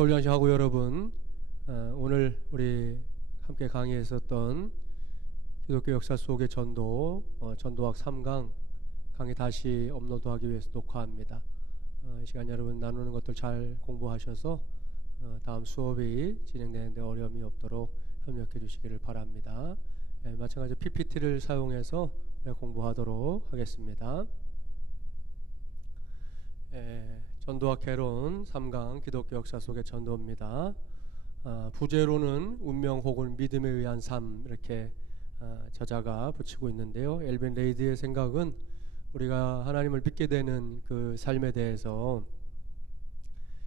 서울양심하고 여러분, 오늘 우리 함께 강의했었던 기독교 역사 속의 전도, 전도학 3강 강의 다시 업로드하기 위해서 녹화합니다. 이 시간 여러분 나누는 것들 잘 공부하셔서 다음 수업이 진행되는데 어려움이 없도록 협력해 주시기를 바랍니다. 마찬가지로 PPT를 사용해서 공부하도록 하겠습니다. 전도학 개론 3강 기독교 역사 속의 전도입니다. 부제로는 운명 혹은 믿음에 의한 삶, 이렇게 저자가 붙이고 있는데요. 엘빈 레이드의 생각은 우리가 하나님을 믿게 되는 그 삶에 대해서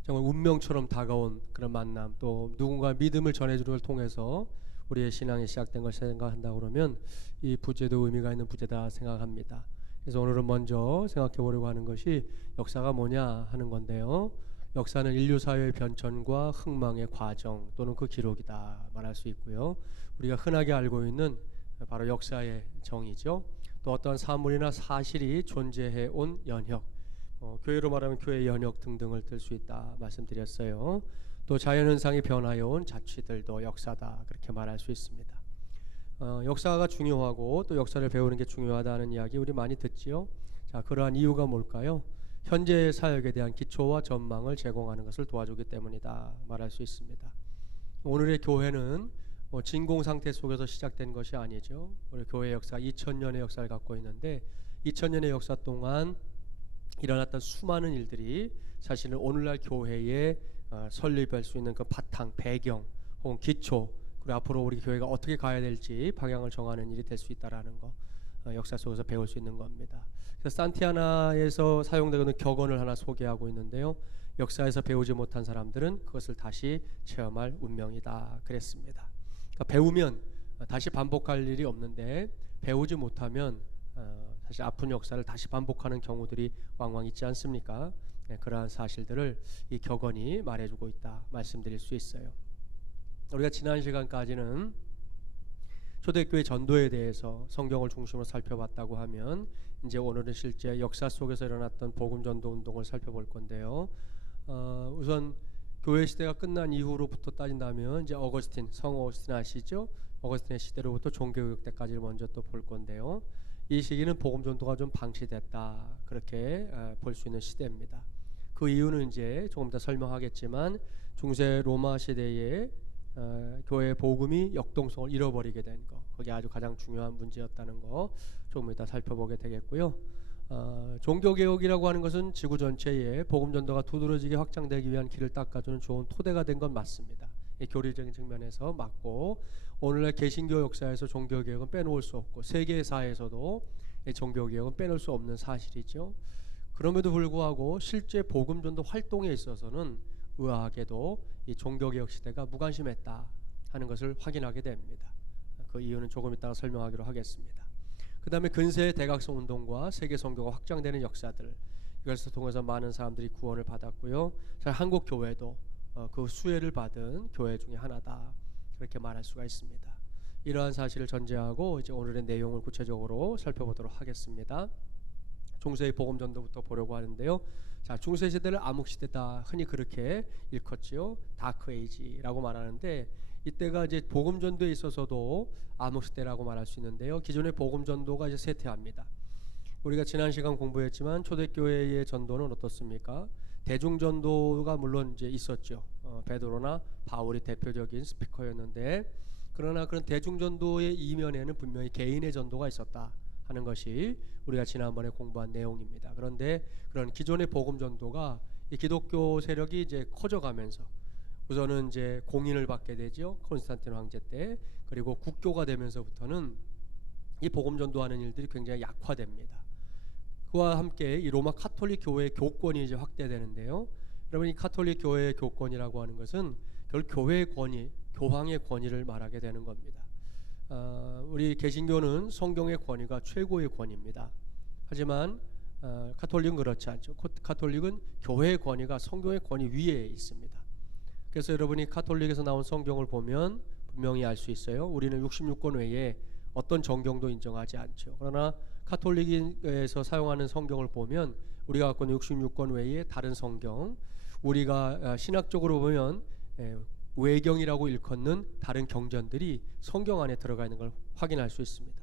정말 운명처럼 다가온 그런 만남, 또 누군가 믿음을 전해주는 걸 통해서 우리의 신앙이 시작된 것을 생각한다 그러면 이 부제도 의미가 있는 부제다 생각합니다. 그래서 오늘은 먼저 생각해 보려고 하는 것이 역사가 뭐냐 하는 건데요. 역사는 인류 사회의 변천과 흥망의 과정 또는 그 기록이다 말할 수 있고요. 우리가 흔하게 알고 있는 바로 역사의 정의죠. 또 어떠한 사물이나 사실이 존재해 온 연혁, 교회로 말하면 교회의 연혁 등등을 들 수 있다 말씀드렸어요. 또 자연현상이 변화해 온 자취들도 역사다, 그렇게 말할 수 있습니다. 역사가 중요하고 또 역사를 배우는 게 중요하다는 이야기 우리 많이 듣지요. 자, 그러한 이유가 뭘까요? 현재의 사역에 대한 기초와 전망을 제공하는 것을 도와주기 때문이다 말할 수 있습니다. 오늘의 교회는 진공 상태 속에서 시작된 것이 아니죠. 우리 교회 역사 2000년의 역사를 갖고 있는데 2000년의 역사 동안 일어났던 수많은 일들이 사실은 오늘날 교회에 설립할 수 있는 그 바탕, 배경 혹은 기초, 그리고 앞으로 우리 교회가 어떻게 가야 될지 방향을 정하는 일이 될 수 있다라는 거, 역사 속에서 배울 수 있는 겁니다. 그래서 산티아나에서 사용되는 격언을 하나 소개하고 있는데요. 역사에서 배우지 못한 사람들은 그것을 다시 체험할 운명이다 그랬습니다. 그러니까 배우면 다시 반복할 일이 없는데 배우지 못하면 사실 아픈 역사를 다시 반복하는 경우들이 왕왕 있지 않습니까? 그러한 사실들을 이 격언이 말해주고 있다 말씀드릴 수 있어요. 우리가 지난 시간까지는 초대교회 전도에 대해서 성경을 중심으로 살펴봤다고 하면 이제 오늘은 실제 역사 속에서 일어났던 복음전도 운동을 살펴볼 건데요. 우선 교회 시대가 끝난 이후로부터 따진다면 이제 어거스틴, 성 어거스틴 아시죠? 어거스틴의 시대로부터 종교개혁 때까지를 먼저 또 볼 건데요. 이 시기는 복음전도가 좀 방치됐다, 그렇게 볼 수 있는 시대입니다. 그 이유는 이제 조금 더 설명하겠지만 중세 로마 시대에 교회의 복음이 역동성을 잃어버리게 된 거, 그게 아주 가장 중요한 문제였다는 거 조금 이따 살펴보게 되겠고요. 종교개혁이라고 하는 것은 지구 전체에 복음전도가 두드러지게 확장되기 위한 길을 닦아주는 좋은 토대가 된 건 맞습니다. 이 교리적인 측면에서 맞고, 오늘날 개신교 역사에서 종교개혁은 빼놓을 수 없고 세계사에서도 이 종교개혁은 빼놓을 수 없는 사실이죠. 그럼에도 불구하고 실제 복음전도 활동에 있어서는 의아하게도 이 종교개혁 시대가 무관심했다 하는 것을 확인하게 됩니다. 그 이유는 조금 이따가 설명하기로 하겠습니다. 그 다음에 근세의 대각성 운동과 세계 선교가 확장되는 역사들, 이것을 통해서 많은 사람들이 구원을 받았고요. 한국 교회도 그 수혜를 받은 교회 중에 하나다, 그렇게 말할 수가 있습니다. 이러한 사실을 전제하고 이제 오늘의 내용을 구체적으로 살펴보도록 하겠습니다. 중세의 복음전도부터 보려고 하는데요. 자, 중세 시대를 암흑시대다 흔히 그렇게 일컫지요. 다크에이지라고 말하는데, 이때가 이제 복음전도에 있어서도 암흑시대라고 말할 수 있는데요. 기존의 복음전도가 이제 쇠퇴합니다. 우리가 지난 시간 공부했지만 초대교회의 전도는 어떻습니까? 대중전도가 물론 이제 있었죠. 베드로나 바울이 대표적인 스피커였는데, 그러나 그런 대중전도의 이면에는 분명히 개인의 전도가 있었다 하는 것이 우리가 지난번에 공부한 내용입니다. 그런데 그런 기존의 복음 전도가 이 기독교 세력이 이제 커져가면서 우선은 이제 공인을 받게 되죠. 콘스탄틴 황제 때. 그리고 국교가 되면서부터는 이 복음 전도하는 일들이 굉장히 약화됩니다. 그와 함께 이 로마 카톨릭 교회의 교권이 이제 확대되는데요. 여러분, 이 카톨릭 교회의 교권이라고 하는 것은 결국 교회의 권위, 교황의 권위를 말하게 되는 겁니다. 우리 개신교는 성경의 권위가 최고의 권위입니다. 하지만 카톨릭은 그렇지 않죠. 카톨릭은 교회의 권위가 성경의 권위 위에 있습니다. 그래서 여러분이 카톨릭에서 나온 성경을 보면 분명히 알 수 있어요. 우리는 66권 외에 어떤 정경도 인정하지 않죠. 그러나 카톨릭에서 사용하는 성경을 보면 우리가 갖고 있는 66권 외에 다른 성경, 우리가 신학적으로 보면 외경이라고 일컫는 다른 경전들이 성경 안에 들어가 있는 걸 확인할 수 있습니다.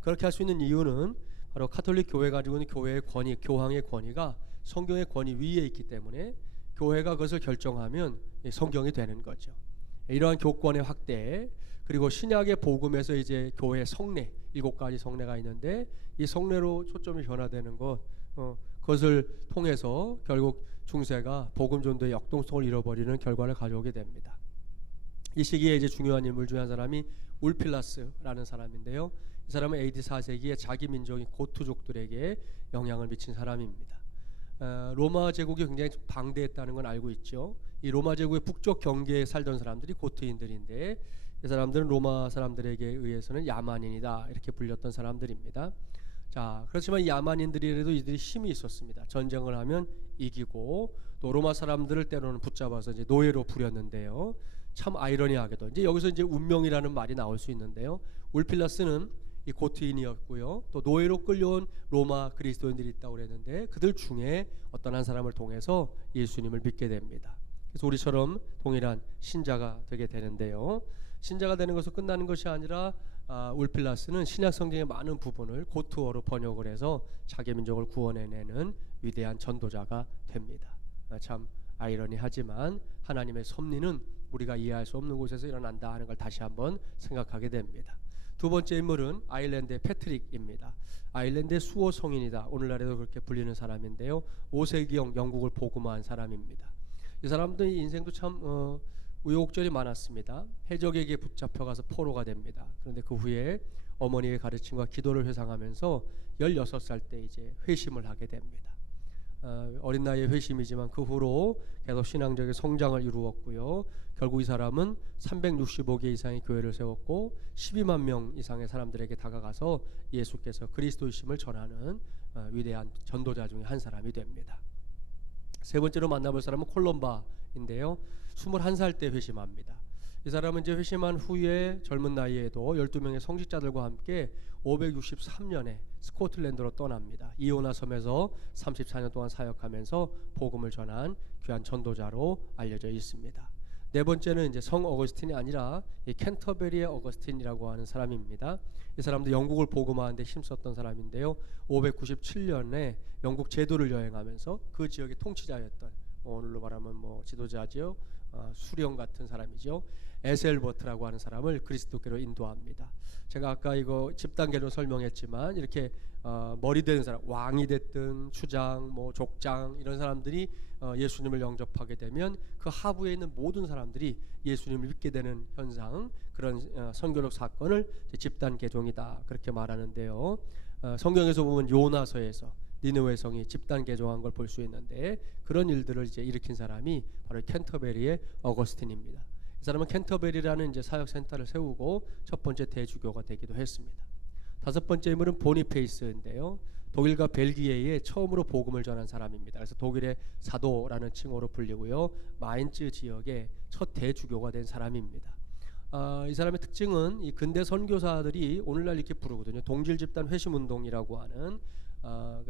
그렇게 할 수 있는 이유는 바로 가톨릭 교회가 가지고 있는 교회의 권위, 교황의 권위가 성경의 권위 위에 있기 때문에 교회가 그것을 결정하면 성경이 되는 거죠. 이러한 교권의 확대, 그리고 신약의 복음에서 이제 교회 성례, 7가지 성례가 있는데 이 성례로 초점이 변화되는 것, 그것을 통해서 결국 중세가 복음 전도의 역동성을 잃어버리는 결과를 가져오게 됩니다. 이 시기에 이제 중요한 인물 중 한 사람이 울필라스라는 사람인데요. 이 사람은 AD 4세기에 자기 민족인 고트족들에게 영향을 미친 사람입니다. 로마 제국이 굉장히 방대했다는 건 알고 있죠. 이 로마 제국의 북쪽 경계에 살던 사람들이 고트인들인데 이 사람들은 로마 사람들에게 의해서는 야만인이다 이렇게 불렸던 사람들입니다. 자, 그렇지만 이 야만인들이라도 이들이 힘이 있었습니다. 전쟁을 하면 이기고 또 로마 사람들을 때로는 붙잡아서 이제 노예로 부렸는데요. 참 아이러니하게도 이제 여기서 이제 운명이라는 말이 나올 수 있는데요. 울필라스는 이 고트인이었고요. 또 노예로 끌려온 로마 그리스도인들이 있다고 그랬는데 그들 중에 어떤 한 사람을 통해서 예수님을 믿게 됩니다. 그래서 우리처럼 동일한 신자가 되게 되는데요. 신자가 되는 것은 끝나는 것이 아니라 울필라스는 신약 성경의 많은 부분을 고트어로 번역을 해서 자기 민족을 구원해내는 위대한 전도자가 됩니다. 참 아이러니하지만 하나님의 섭리는 우리가 이해할 수 없는 곳에서 일어난다 하는 걸 다시 한번 생각하게 됩니다. 두 번째 인물은 아일랜드의 패트릭입니다. 아일랜드의 수호 성인이다. 오늘날에도 그렇게 불리는 사람인데요. 5세기형 영국을 복음화한 사람입니다. 이 사람들의 인생도 참 우여곡절이 많았습니다. 해적에게 붙잡혀가서 포로가 됩니다. 그런데 그 후에 어머니의 가르침과 기도를 회상하면서 16살 때 이제 회심을 하게 됩니다. 어린 나이에 회심이지만 그 후로 계속 신앙적인 성장을 이루었고요. 결국 이 사람은 365개 이상의 교회를 세웠고 12만 명 이상의 사람들에게 다가가서 예수께서 그리스도이심을 전하는 위대한 전도자 중에 한 사람이 됩니다. 세 번째로 만나볼 사람은 콜롬바인데요. 21살 때 회심합니다. 이 사람은 이제 회심한 후에 젊은 나이에도 12명의 성직자들과 함께 563년에 스코틀랜드로 떠납니다. 이오나 섬에서 34년 동안 사역하면서 복음을 전한 귀한 전도자로 알려져 있습니다. 네 번째는 이제 성 어거스틴이 아니라 이 캔터베리의 어거스틴이라고 하는 사람입니다. 이 사람도 영국을 복음화하는 데 힘썼던 사람인데요. 597년에 영국 제도를 여행하면서 그 지역의 통치자였던 오늘로 말하면 뭐 지도자죠. 수령 같은 사람이죠. 에셀버트라고 하는 사람을 그리스도께로 인도합니다. 제가 아까 이거 집단계로 설명했지만 이렇게 머리 되는 사람, 왕이 됐든 추장, 뭐 족장 이런 사람들이 예수님을 영접하게 되면 그 하부에 있는 모든 사람들이 예수님을 믿게 되는 현상, 그런 선교적 사건을 집단 개종이다 그렇게 말하는데요. 성경에서 보면 요나서에서 니느웨 성이 집단 개종한 걸 볼 수 있는데 그런 일들을 이제 일으킨 사람이 바로 캔터베리의 어거스틴입니다. 이 사람은 캔터베리라는 이제 사역 센터를 세우고 첫 번째 대주교가 되기도 했습니다. 다섯 번째 인물은 보니페이스인데요. 독일과 벨기에에 처음으로 복음을 전한 사람입니다. 그래서 독일의 사도라는 칭호로 불리고요. 마인츠 지역의 첫 대주교가 된 사람입니다. 이 사람의 특징은 이 근대 선교사들이 오늘날 이렇게 부르거든요. 동질 집단 회심 운동이라고 하는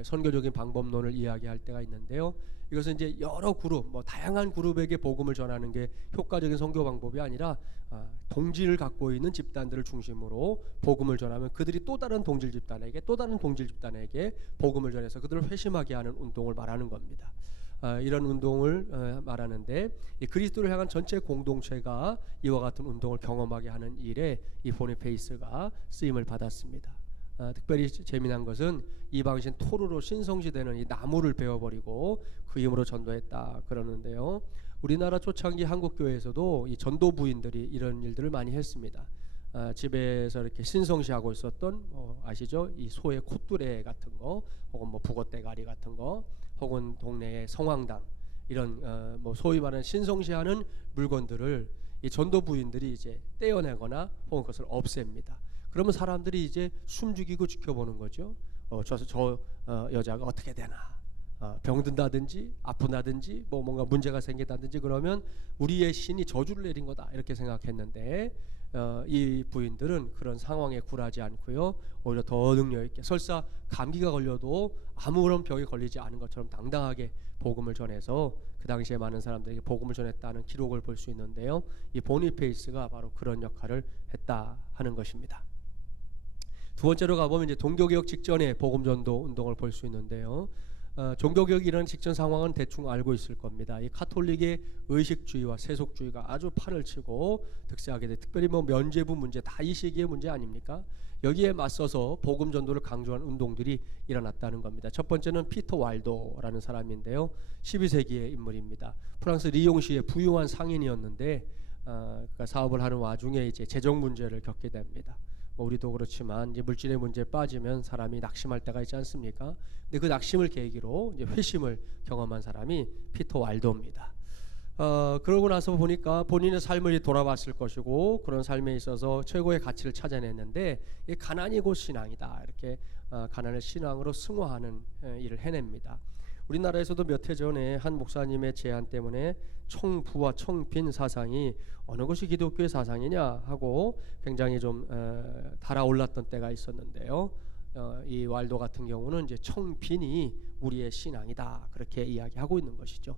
선교적인 방법론을 이야기할 때가 있는데요. 이것은 이제 여러 그룹, 뭐 다양한 그룹에게 복음을 전하는 게 효과적인 선교 방법이 아니라 동질을 갖고 있는 집단들을 중심으로 복음을 전하면 그들이 또 다른 동질 집단에게 또 다른 동질 집단에게 복음을 전해서 그들을 회심하게 하는 운동을 말하는 겁니다. 이런 운동을 말하는데 이 그리스도를 향한 전체 공동체가 이와 같은 운동을 경험하게 하는 일에 이 보니페이스가 쓰임을 받았습니다. 특별히 재미난 것은 이방신 토르로 신성시되는 이 나무를 베어버리고 그 힘으로 전도했다 그러는데요. 우리나라 초창기 한국교회에서도 이 전도부인들이 이런 일들을 많이 했습니다. 집에서 이렇게 신성시하고 있었던 아시죠? 이 소의 콧뚜레 같은 거, 혹은 뭐 북어대가리 같은 거, 혹은 동네의 성황당 이런 뭐 소위 말하는 신성시하는 물건들을 이 전도부인들이 이제 떼어내거나 혹은 그것을 없앱니다. 그러면 사람들이 이제 숨죽이고 지켜보는 거죠. 저 여자가 어떻게 되나, 병든다든지 아프다든지 뭐 뭔가 문제가 생기다든지 그러면 우리의 신이 저주를 내린 거다 이렇게 생각했는데 이 부인들은 그런 상황에 굴하지 않고요, 오히려 더 능력 있게, 설사 감기가 걸려도 아무런 병이 걸리지 않은 것처럼 당당하게 복음을 전해서 그 당시에 많은 사람들에게 복음을 전했다는 기록을 볼 수 있는데요, 이 보니페이스가 바로 그런 역할을 했다 하는 것입니다. 두 번째로 가보면 이제 종교개혁 직전의 복음전도 운동을 볼 수 있는데요, 종교개혁이 일어난 직전 상황은 대충 알고 있을 겁니다. 이 카톨릭의 의식주의와 세속주의가 아주 판을 치고 득세하게 돼, 특별히 뭐 면죄부 문제, 다 이 시기의 문제 아닙니까? 여기에 맞서서 복음 전도를 강조한 운동들이 일어났다는 겁니다. 첫 번째는 피터 왈도라는 사람인데요, 12세기의 인물입니다. 프랑스 리옹시의 부유한 상인이었는데 그러니까 사업을 하는 와중에 이제 재정 문제를 겪게 됩니다. 우리도 그렇지만 이제 물질의 문제에 빠지면 사람이 낙심할 때가 있지 않습니까? 근데 그 낙심을 계기로 이제 회심을 경험한 사람이 피터 왈도입니다. 그러고 나서 보니까 본인의 삶을 돌아봤을 것이고, 그런 삶에 있어서 최고의 가치를 찾아냈는데, 이 가난이 곧 신앙이다, 이렇게 가난을 신앙으로 승화하는 일을 해냅니다. 우리나라에서도 몇 해 전에 한 목사님의 제안 때문에 청부와 청빈 사상이 어느 것이 기독교의 사상이냐 하고 굉장히 좀 달아올랐던 때가 있었는데요, 이 왈도 같은 경우는 이제 청빈이 우리의 신앙이다, 그렇게 이야기하고 있는 것이죠.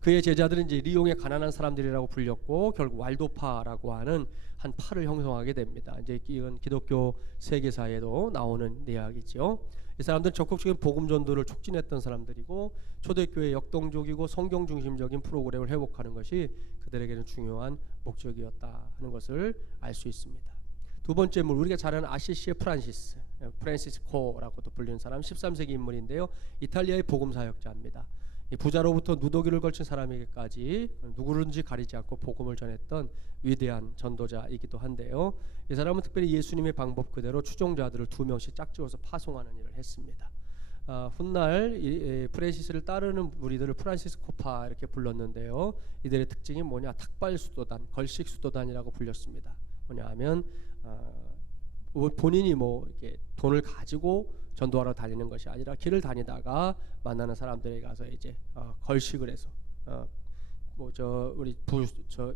그의 제자들은 이제 리옹의 가난한 사람들이라고 불렸고, 결국 왈도파라고 하는 한 파를 형성하게 됩니다. 이제 이건 기독교 세계사에도 나오는 이야기죠. 이 사람들은 적극적인 복음 전도를 촉진했던 사람들이고, 초대교회 역동적이고 성경 중심적인 프로그램을 회복하는 것이 그들에게는 중요한 목적이었다 하는 것을 알 수 있습니다. 두 번째 인물, 우리가 잘 아는 아시시의 프란시스코라고도 불리는 사람, 13세기 인물인데요, 이탈리아의 복음 사역자입니다. 이 부자로부터 누더기를 걸친 사람에게까지 누구든지 가리지 않고 복음을 전했던 위대한 전도자이기도 한데요, 이 사람은 특별히 예수님의 방법 그대로 추종자들을 2명씩 짝지어서 파송하는 일을 했습니다. 훗날 프란시스를 따르는 무리들을 프란시스코파 이렇게 불렀는데요, 이들의 특징이 뭐냐, 탁발수도단, 걸식수도단이라고 불렸습니다. 뭐냐하면 본인이 뭐 이렇게 돈을 가지고 전도하러 다니는 것이 아니라 길을 다니다가 만나는 사람들에게 가서 이제 걸식을 해서 우리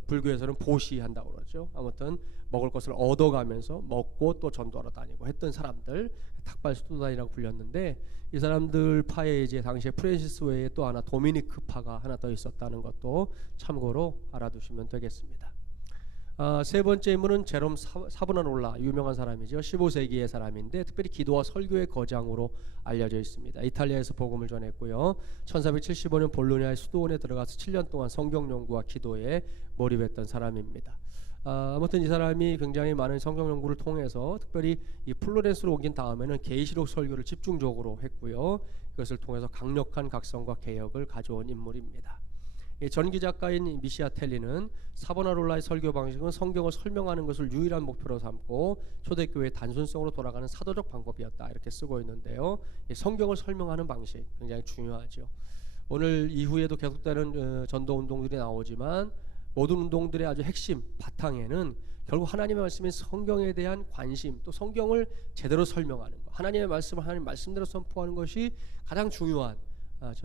불교에서는 보시한다고 그러죠. 아무튼 먹을 것을 얻어가면서 먹고 또 전도하러 다니고 했던 사람들, 탁발수도단이라고 불렸는데, 이 사람들 파에 이제 당시에 프란시스 외에 또 하나 도미니크 파가 하나 더 있었다는 것도 참고로 알아두시면 되겠습니다. 세 번째 인물은 제롬 사보나롤라, 유명한 사람이죠. 15세기의 사람인데 특별히 기도와 설교의 거장으로 알려져 있습니다. 이탈리아에서 복음을 전했고요, 1475년 볼로냐의 수도원에 들어가서 7년 동안 성경 연구와 기도에 몰입했던 사람입니다. 아무튼 이 사람이 굉장히 많은 성경 연구를 통해서 특별히 이 플로렌스로 옮긴 다음에는 계시록 설교를 집중적으로 했고요, 이것을 통해서 강력한 각성과 개혁을 가져온 인물입니다. 전기 작가인 미시아 텔리는 사보나롤라의 설교 방식은 성경을 설명하는 것을 유일한 목표로 삼고 초대교회의 단순성으로 돌아가는 사도적 방법이었다, 이렇게 쓰고 있는데요, 성경을 설명하는 방식 굉장히 중요하죠. 오늘 이후에도 계속되는 전도 운동들이 나오지만 모든 운동들의 아주 핵심 바탕에는 결국 하나님의 말씀인 성경에 대한 관심, 또 성경을 제대로 설명하는 것, 하나님의 말씀을 하나님 말씀대로 선포하는 것이 가장 중요한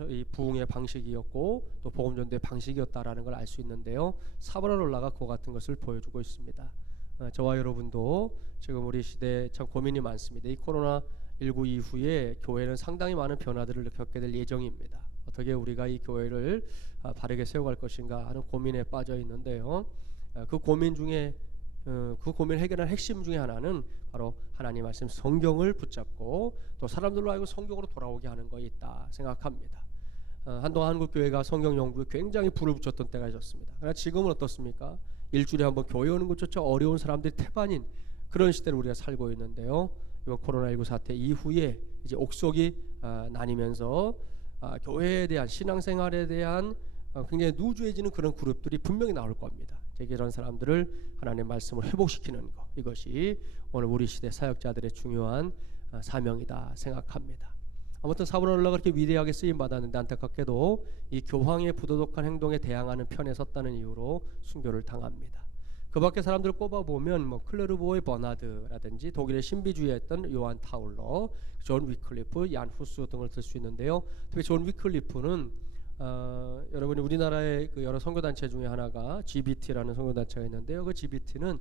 이 부흥의 방식이었고 또 복음전도의 방식이었다라는 걸 알 수 있는데요, 사보나롤라가 그와 같은 것을 보여주고 있습니다. 저와 여러분도 지금 우리 시대에 참 고민이 많습니다. 이 코로나19 이후에 교회는 상당히 많은 변화들을 겪게 될 예정입니다. 어떻게 우리가 이 교회를 바르게 세워갈 것인가 하는 고민에 빠져 있는데요, 그 고민 중에 그 고민을 해결할 핵심 중에 하나는 바로 하나님 말씀 성경을 붙잡고 또 사람들로 하여금 성경으로 돌아오게 하는 것이 있다 생각합니다. 한동안 한국 교회가 성경 연구에 굉장히 불을 붙였던 때가 있었습니다. 그러나 지금은 어떻습니까? 일주일에 한번 교회 오는 것조차 어려운 사람들이 태반인 그런 시대를 우리가 살고 있는데요, 이번 코로나19 사태 이후에 이제 옥석이 나뉘면서 교회에 대한 신앙생활에 대한 굉장히 누주해지는 그런 그룹들이 분명히 나올 겁니다. 이런 사람들을 하나님의 말씀을 회복시키는 것, 이것이 오늘 우리 시대 사역자들의 중요한 사명이다 생각합니다. 아무튼 사보나롤라가 그렇게 위대하게 쓰임 받았는데 안타깝게도 이 교황의 부도덕한 행동에 대항하는 편에 섰다는 이유로 순교를 당합니다. 그 밖에 사람들을 꼽아보면 뭐 클레르보의 버나드라든지 독일의 신비주의했던 요한 타울러, 존 위클리프, 얀 후스 등을 들 수 있는데요, 특히 존 위클리프는 여러분이 우리나라의 그 여러 선교단체 중에 하나가 GBT라는 선교단체가 있는데요, 그 GBT는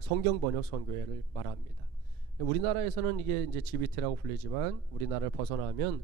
성경 번역 선교회를 말합니다. 우리나라에서는 이게 이제 GBT라고 불리지만 우리나라를 벗어나면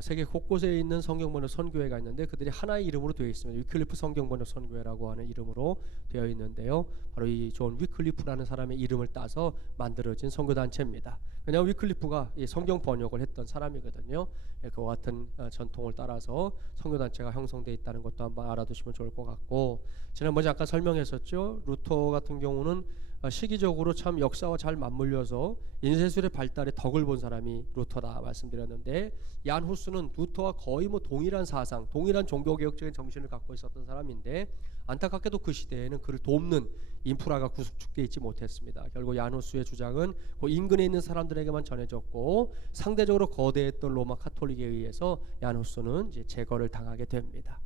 세계 곳곳에 있는 성경 번역 선교회가 있는데 그들이 하나의 이름으로 되어 있습니다. 위클리프 성경 번역 선교회라고 하는 이름으로 되어 있는데요. 바로 이 존 위클리프라는 사람의 이름을 따서 만들어진 선교 단체입니다. 왜냐하면 위클리프가 이 성경 번역을 했던 사람이거든요. 그와 같은 전통을 따라서 선교 단체가 형성되어 있다는 것도 한번 알아두시면 좋을 것 같고, 지난번에 잠깐 설명했었죠. 루터 같은 경우는 시기적으로 참 역사와 잘 맞물려서 인쇄술의 발달에 덕을 본 사람이 루터다 말씀드렸는데, 얀 후스는 루터와 거의 뭐 동일한 사상, 동일한 종교개혁적인 정신을 갖고 있었던 사람인데 안타깝게도 그 시대에는 그를 돕는 인프라가 구축되어 있지 못했습니다. 결국 얀 후스의 주장은 그 인근에 있는 사람들에게만 전해졌고 상대적으로 거대했던 로마 카톨릭에 의해서 얀 후스는 이제 제거를 당하게 됩니다.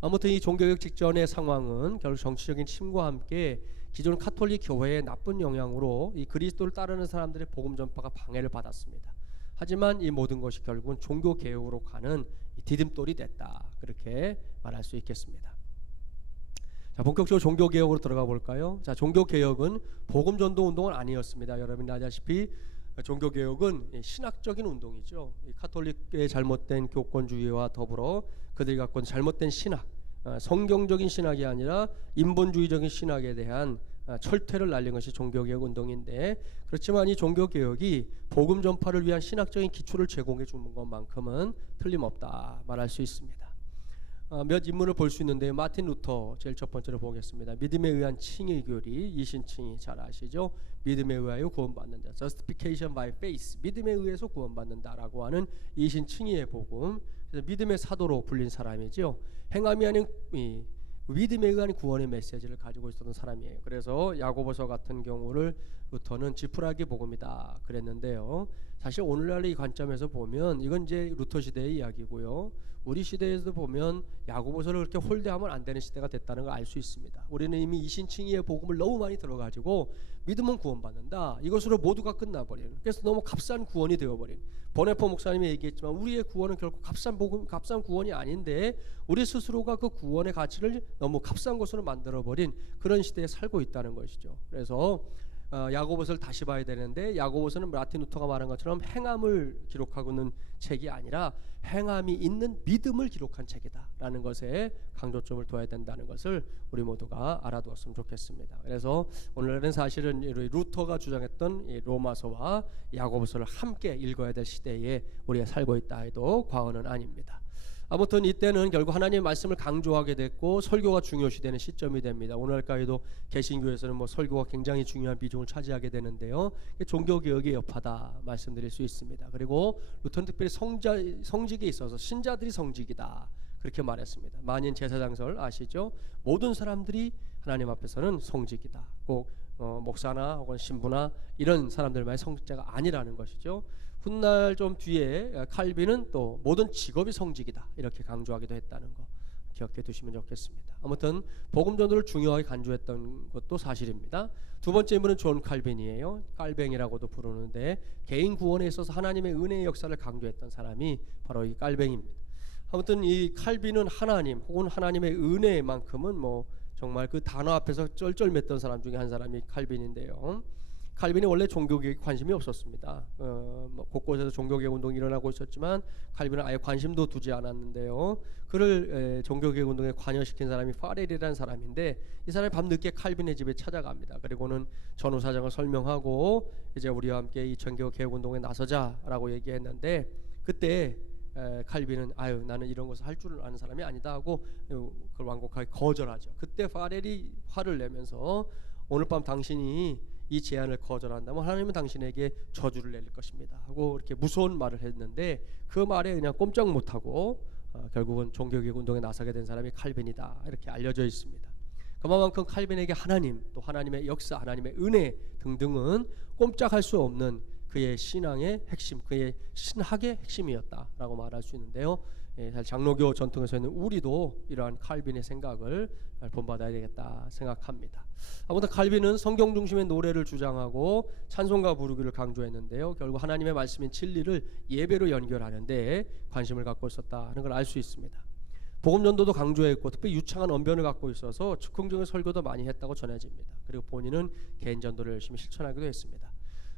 아무튼 이 종교개혁 직전의 상황은 결국 정치적인 침과 함께 기존 카톨릭 교회의 나쁜 영향으로 이 그리스도를 따르는 사람들의 복음 전파가 방해를 받았습니다. 하지만 이 모든 것이 결국은 종교 개혁으로 가는 디딤돌이 됐다, 그렇게 말할 수 있겠습니다. 자, 본격적으로 종교 개혁으로 들어가 볼까요? 자, 종교 개혁은 복음 전도 운동은 아니었습니다. 여러분이 아시다시피 종교 개혁은 신학적인 운동이죠. 이 카톨릭의 잘못된 교권주의와 더불어 그들이 갖고 있는 잘못된 신학, 성경적인 신학이 아니라 인본주의적인 신학에 대한 철퇴를 날린 것이 종교개혁 운동인데, 그렇지만 이 종교개혁이 복음 전파를 위한 신학적인 기초를 제공해 주는 것만큼은 틀림없다 말할 수 있습니다. 몇 인물을 볼 수 있는데, 마틴 루터 제일 첫 번째로 보겠습니다. 믿음에 의한 칭의 교리, 이신칭의 잘 아시죠? 믿음에 의하여 구원받는 자, justification by faith, 믿음에 의해서 구원받는다라고 하는 이신칭의의 복음, 그래서 믿음의 사도로 불린 사람이죠. 행함이 아닌 믿음에 의한 구원의 메시지를 가지고 있었던 사람이에요. 그래서 야고보서 같은 경우를 루터는 지푸라기 복음이다 그랬는데요. 사실 오늘날의 이 관점에서 보면 이건 이제 루터 시대의 이야기고요. 우리 시대에서 보면 야고보서를 그렇게 홀대하면 안 되는 시대가 됐다는 걸 알 수 있습니다. 우리는 이미 이신칭의의 복음을 너무 많이 들어가지고 믿으면 구원받는다, 이것으로 모두가 끝나버리는, 그래서 너무 값싼 구원이 되어버린, 버네포 목사님이 얘기했지만 우리의 구원은 결국 값싼 복음, 값싼 구원이 아닌데 우리 스스로가 그 구원의 가치를 너무 값싼 것으로 만들어버린 그런 시대에 살고 있다는 것이죠. 그래서 야고보서를 다시 봐야 되는데, 야고보서는 마틴 루터가 말한 것처럼 행함을 기록하고 있는 책이 아니라 행함이 있는 믿음을 기록한 책이다라는 것에 강조점을 둬야 된다는 것을 우리 모두가 알아두었으면 좋겠습니다. 그래서 오늘은 사실은 루터가 주장했던 이 로마서와 야고보서를 함께 읽어야 될 시대에 우리가 살고 있다 해도 과언은 아닙니다. 아무튼 이때는 결국 하나님의 말씀을 강조하게 됐고 설교가 중요시되는 시점이 됩니다. 오늘날까지도 개신교에서는 뭐 설교가 굉장히 중요한 비중을 차지하게 되는데요. 종교개혁의 여파다 말씀드릴 수 있습니다. 그리고 루터는 특별히 성직에 있어서 신자들이 성직이다 그렇게 말했습니다. 만인 제사장설 아시죠? 모든 사람들이 하나님 앞에서는 성직이다. 꼭 목사나 혹은 신부나 이런 사람들만의 성직자가 아니라는 것이죠. 훗날 좀 뒤에 칼빈은 또 모든 직업이 성직이다 이렇게 강조하기도 했다는 거 기억해 두시면 좋겠습니다. 아무튼 복음 전도를 중요하게 간주했던 것도 사실입니다. 두 번째 인물은 존 칼빈이에요. 깔뱅이라고도 부르는데 개인 구원에 있어서 하나님의 은혜의 역사를 강조했던 사람이 바로 이 깔뱅입니다. 아무튼 이 칼빈은 하나님 혹은 하나님의 은혜만큼은 뭐 정말 그 단어 앞에서 쩔쩔맸던 사람 중에 한 사람이 칼빈인데요. 칼빈이 원래 종교개혁에 관심이 없었습니다. 곳곳에서 종교개혁 운동이 일어나고 있었지만 칼빈은 아예 관심도 두지 않았는데요. 그를 종교개혁 운동에 관여시킨 사람이 파렐이라는 사람인데, 이 사람이 밤늦게 칼빈의 집에 찾아갑니다. 그리고는 전후 사정을 설명하고 이제 우리와 함께 이 종교개혁 운동에 나서자라고 얘기했는데, 그때 칼빈은 나는 이런 것을 할 줄 아는 사람이 아니다 하고 그걸 완곡하게 거절하죠. 그때 파렐이 화를 내면서 오늘 밤 당신이 이 제안을 거절한다면 하나님은 당신에게 저주를 내릴 것입니다 하고 이렇게 무서운 말을 했는데, 그 말에 그냥 꼼짝 못하고 결국은 종교개혁 운동에 나서게 된 사람이 칼빈이다 이렇게 알려져 있습니다. 그만큼 칼빈에게 하나님, 또 하나님의 역사, 하나님의 은혜 등등은 꼼짝할 수 없는 그의 신앙의 핵심, 그의 신학의 핵심이었다라고 말할 수 있는데요. 사실 장로교 전통에서 있는 우리도 이러한 칼빈의 생각을 본받아야 되겠다 생각합니다. 아무튼 칼빈은 성경 중심의 노래를 주장하고 찬송가 부르기를 강조했는데요. 결국 하나님의 말씀인 진리를 예배로 연결하는데 관심을 갖고 있었다는 걸 알 수 있습니다. 복음 전도도 강조했고 특별히 유창한 언변을 갖고 있어서 즉흥적인 설교도 많이 했다고 전해집니다. 그리고 본인은 개인 전도를 열심히 실천하기도 했습니다.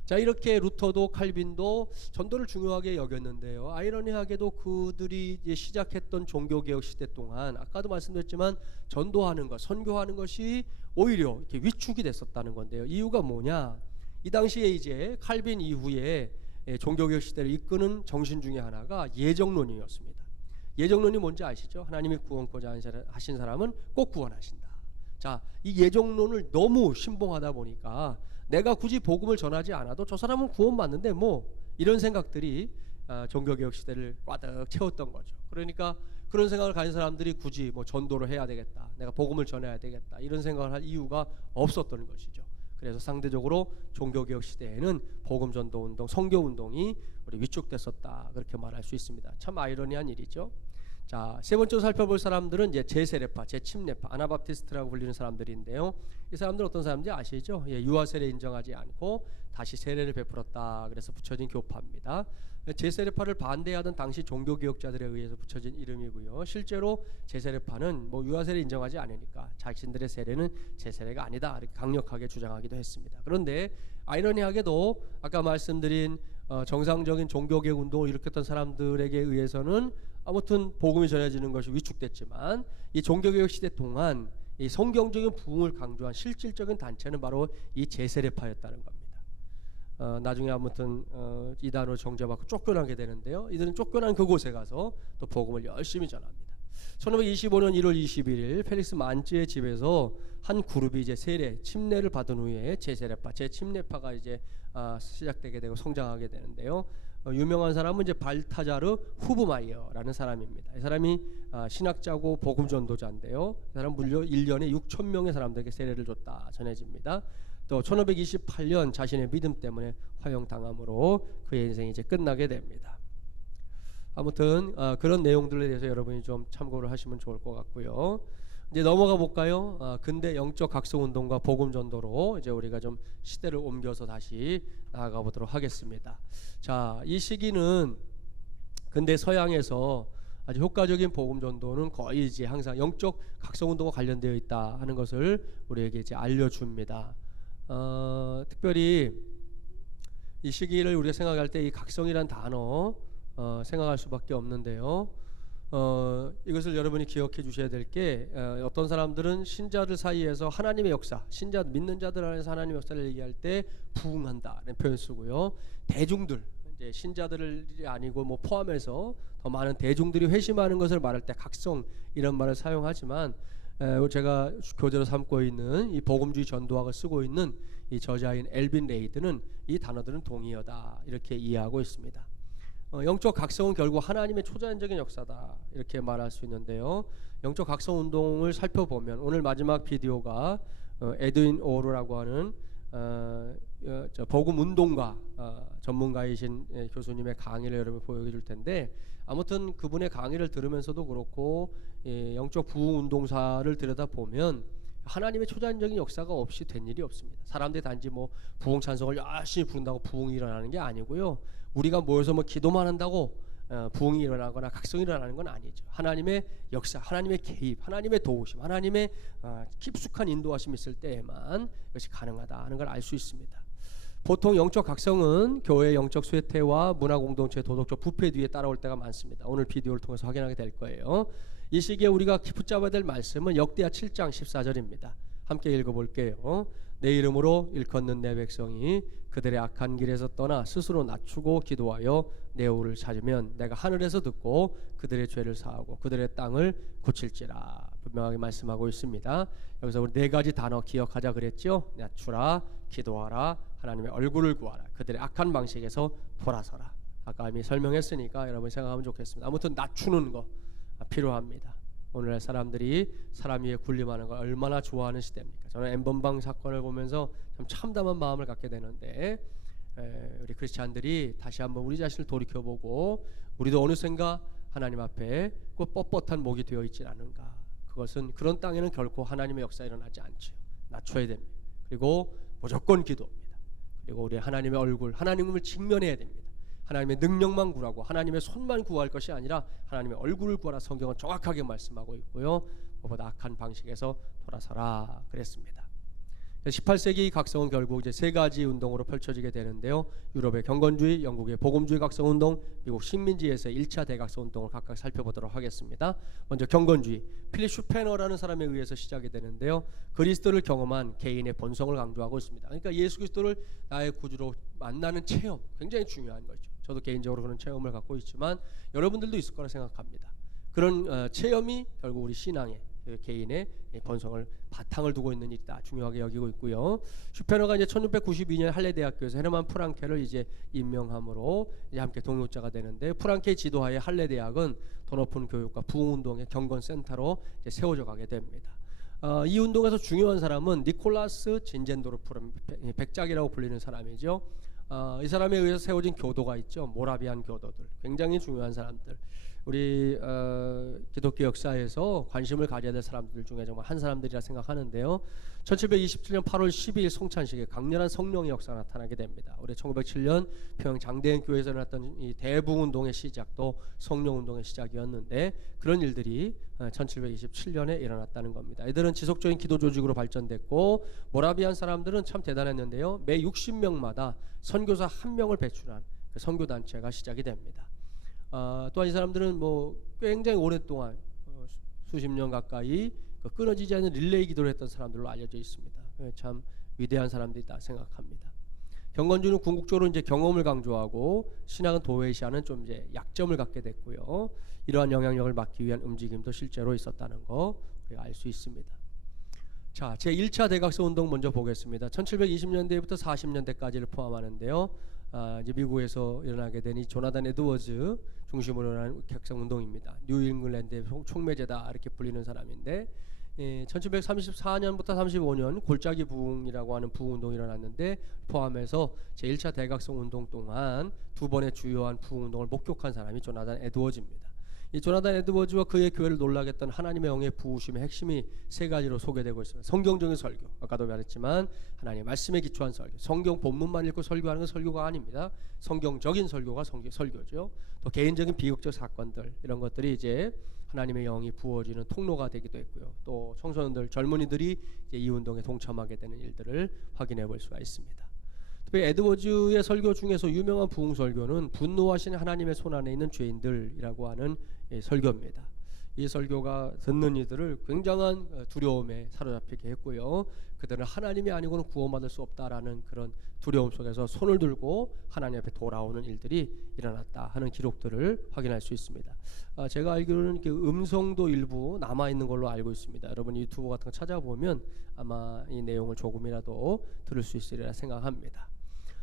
자, 이렇게 루터도 칼빈도 전도를 중요하게 여겼는데요. 아이러니하게도 그들이 이제 시작했던 종교개혁 시대 동안 아까도 말씀드렸지만 전도하는 것, 선교하는 것이 오히려 이렇게 위축이 됐었다는 건데요. 이유가 뭐냐? 이 당시에 이제 칼빈 이후에 종교개혁 시대를 이끄는 정신 중에 하나가 예정론이었습니다. 예정론이 뭔지 아시죠? 하나님이 구원코자 하신 사람은 꼭 구원하신다. 자, 이 예정론을 너무 신봉하다 보니까 내가 굳이 복음을 전하지 않아도 저 사람은 구원받는데 뭐 이런 생각들이 종교개혁 시대를 꽉 채웠던 거죠. 그러니까 그런 생각을 가진 사람들이 굳이 뭐 전도를 해야 되겠다, 내가 복음을 전해야 되겠다 이런 생각을 할 이유가 없었던 것이죠. 그래서 상대적으로 종교개혁 시대에는 복음 전도 운동, 선교 운동이 우리 위축됐었다 그렇게 말할 수 있습니다. 참 아이러니한 일이죠. 자, 세 번째로 살펴볼 사람들은 이제 제세례파, 제침례파, 아나바프티스트라고 불리는 사람들인데요. 이 사람들은 어떤 사람인지 아시죠? 유아 세례 인정하지 않고 다시 세례를 베풀었다. 그래서 붙여진 교파입니다. 제세례파를 반대하던 당시 종교개혁자들에 의해서 붙여진 이름이고요. 실제로 제세례파는 뭐 유아 세례 인정하지 않으니까 자신들의 세례는 제세례가 아니다 이렇게 강력하게 주장하기도 했습니다. 그런데 아이러니하게도 아까 말씀드린 정상적인 종교개혁 운동을 일으켰던 사람들에게 의해서는 아무튼 복음이 전해지는 것이 위축됐지만 이 종교개혁 시대 동안 이 성경적인 부흥을 강조한 실질적인 단체는 바로 이 제세례파였다는 겁니다. 나중에 아무튼 이단으로 정죄받고 쫓겨나게 되는데요. 이들은 쫓겨난 그곳에 가서 또 복음을 열심히 전합니다. 1525년 1월 21일 펠릭스 만츠의 집에서 한 그룹이 이제 세례, 침례를 받은 후에 제세례파, 제침례파가 이제 시작되게 되고 성장하게 되는데요. 유명한 사람은 이제 발타자르 후브마이어라는 사람입니다. 이 사람이 신학자고 복음 전도자인데요. 이 사람 무려 1년에 6천 명의 사람들에게 세례를 줬다 전해집니다. 또 1528년 자신의 믿음 때문에 화형당함으로 그의 인생이 이제 끝나게 됩니다. 아무튼 그런 내용들에 대해서 여러분이 좀 참고를 하시면 좋을 것 같고요. 이제 넘어가 볼까요? 근대 영적 각성 운동과 복음 전도로 이제 우리가 좀 시대를 옮겨서 다시 나아가 보도록 하겠습니다. 자, 이 시기는 근대 서양에서 아주 효과적인 복음 전도는 거의 이제 항상 영적 각성 운동과 관련되어 있다 하는 것을 우리에게 이제 알려줍니다. 특별히 이 시기를 우리가 생각할 때 이 각성이란 단어 생각할 수밖에 없는데요. 이것을 여러분이 기억해 주셔야 될 게 어떤 사람들은 신자들 사이에서 하나님의 역사, 신자 믿는 자들 안에서 하나님의 역사를 얘기할 때 부흥한다는 표현 쓰고요. 대중들, 이제 신자들이 아니고 뭐 포함해서 더 많은 대중들이 회심하는 것을 말할 때 각성 이런 말을 사용하지만 제가 교재로 삼고 있는 이 복음주의 전도학을 쓰고 있는 이 저자인 엘빈 레이드는 이 단어들은 동의어다 이렇게 이해하고 있습니다. 영적 각성은 결국 하나님의 초자연적인 역사다 이렇게 말할 수 있는데요. 영적 각성 운동을 살펴보면 오늘 마지막 비디오가 에드윈 오로라고 하는 복음 운동가 전문가이신 교수님의 강의를 여러분 보여줄 텐데, 아무튼 그분의 강의를 들으면서도 그렇고 영적 부흥 운동사를 들여다보면 하나님의 초자연적인 역사가 없이 된 일이 없습니다. 사람들이 단지 뭐 부흥 찬송을 열심히 부른다고 부흥이 일어나는 게 아니고요. 우리가 모여서 뭐 기도만 한다고 부흥이 일어나거나 각성이 일어나는 건 아니죠. 하나님의 역사, 하나님의 개입, 하나님의 도우심, 하나님의 깊숙한 인도하심이 있을 때에만 이것이 가능하다 하는 걸 알 수 있습니다. 보통 영적 각성은 교회의 영적 쇠퇴와 문화 공동체의 도덕적 부패 뒤에 따라올 때가 많습니다. 오늘 비디오를 통해서 확인하게 될 거예요. 이 시기에 우리가 붙잡아야 될 말씀은 역대하 7장 14절입니다. 함께 읽어볼게요. 내 이름으로 일컫는 내 백성이 그들의 악한 길에서 떠나 스스로 낮추고 기도하여 내 얼굴을 찾으면 내가 하늘에서 듣고 그들의 죄를 사하고 그들의 땅을 고칠지라. 분명하게 말씀하고 있습니다. 여기서 우리 네 가지 단어 기억하자 그랬죠. 낮추라, 기도하라, 하나님의 얼굴을 구하라, 그들의 악한 방식에서 돌아서라. 아까 이미 설명했으니까 여러분 생각하면 좋겠습니다. 아무튼 낮추는 거 필요합니다. 오늘날 사람들이 사람 위에 군림하는 걸 얼마나 좋아하는 시대입니까? 저는 엠번방 사건을 보면서 참 참담한 마음을 갖게 되는데, 우리 크리스찬들이 다시 한번 우리 자신을 돌이켜보고 우리도 어느샌가 하나님 앞에 꼭 뻣뻣한 목이 되어 있지 않은가. 그것은 그런 땅에는 결코 하나님의 역사가 일어나지 않죠. 낮춰야 됩니다. 그리고 무조건 기도입니다. 그리고 우리 하나님의 얼굴, 하나님을 직면해야 됩니다. 하나님의 능력만 구하고 하나님의 손만 구할 것이 아니라 하나님의 얼굴을 구하라 성경은 정확하게 말씀하고 있고요. 무엇보다 악한 방식에서 돌아서라 그랬습니다. 18세기 각성은 결국 이제 세 가지 운동으로 펼쳐지게 되는데요. 유럽의 경건주의, 영국의 복음주의 각성운동, 미국 식민지에서의 1차 대각성 운동을 각각 살펴보도록 하겠습니다. 먼저 경건주의, 필립 슈페너라는 사람에 의해서 시작이 되는데요. 그리스도를 경험한 개인의 본성을 강조하고 있습니다. 그러니까 예수 그리스도를 나의 구주로 만나는 체험, 굉장히 중요한 거죠. 저도 개인적으로 그런 체험을 갖고 있지만 여러분들도 있을 거라 생각합니다. 그런 체험이 결국 우리 신앙의 개인의 본성을 바탕을 두고 있는 일이다 중요하게 여기고 있고요. 슈페너가 이제 1692년 할레대학교에서 헤르만 프랑케를 이제 임명함으로 이제 함께 동역자가 되는데, 프랑케 지도하에 할레대학은 더 높은 교육과 부흥운동의 경건센터로 이제 세워져 가게 됩니다. 이 운동에서 중요한 사람은 니콜라스 진젠도르프, 백작이라고 불리는 사람이죠. 이 사람에 의해서 세워진 교도가 있죠. 모라비안 교도들, 굉장히 중요한 사람들. 우리 기독교 역사에서 관심을 가져야 될 사람들 중에 정말 한 사람들이라 생각하는데요. 1727년 8월 12일 송찬식에 강렬한 성령의 역사가 나타나게 됩니다. 우리 1907년 평양 장대현 교회에서 일어났던 이 대부운동의 시작도 성령운동의 시작이었는데, 그런 일들이 1727년에 일어났다는 겁니다. 이들은 지속적인 기도 조직으로 발전됐고, 모라비안 사람들은 참 대단했는데요. 매 60명마다 선교사 1명을 배출한 그 선교단체가 시작이 됩니다. 또한 이 사람들은 뭐 굉장히 오랫동안 수십 년 가까이 끊어지지 않는 릴레이 기도를 했던 사람들로 알려져 있습니다. 참 위대한 사람들이다 생각합니다. 경건주는 궁극적으로 이제 경험을 강조하고, 신앙은 도회시하는 좀 이제 약점을 갖게 됐고요. 이러한 영향력을 막기 위한 움직임도 실제로 있었다는 거 우리가 알 수 있습니다. 자, 제 1차 대각성 운동 먼저 보겠습니다. 1720년대부터 40년대까지를 포함하는데요. 이제 미국에서 일어나게 된 이 조나단 에드워즈 중심으로 일어난 각성 운동입니다. 뉴 잉글랜드의 촉매제다 이렇게 불리는 사람인데, 1734년부터 35년 골짜기 부흥이라고 하는 부흥운동이 일어났는데, 포함해서 제1차 대각성 운동 동안 두 번의 주요한 부흥운동을 목격한 사람이 조나단 에드워즈입니다. 이 조나단 에드워즈와 그의 교회를 놀라게 했던 하나님의 영의 부으심의 핵심이 세 가지로 소개되고 있습니다. 성경적인 설교, 아까도 말했지만 하나님의 말씀에 기초한 설교, 성경 본문만 읽고 설교하는 건 설교가 아닙니다. 성경적인 설교가 설교죠. 또 개인적인 비극적 사건들, 이런 것들이 이제 하나님의 영이 부어지는 통로가 되기도 했고요. 또 청소년들, 젊은이들이 이제 이 운동에 동참하게 되는 일들을 확인해 볼 수가 있습니다. 특히 에드워즈의 설교 중에서 유명한 부흥 설교는 분노하신 하나님의 손 안에 있는 죄인들이라고 하는 설교입니다. 이 설교가 듣는 이들을 굉장한 두려움에 사로잡히게 했고요. 그들은 하나님이 아니고는 구원받을 수 없다라는 그런 두려움 속에서 손을 들고 하나님 앞에 돌아오는 일들이 일어났다 하는 기록들을 확인할 수 있습니다. 제가 알기로는 음성도 일부 남아있는 걸로 알고 있습니다. 여러분 유튜브 같은 거 찾아보면 아마 이 내용을 조금이라도 들을 수 있으리라 생각합니다.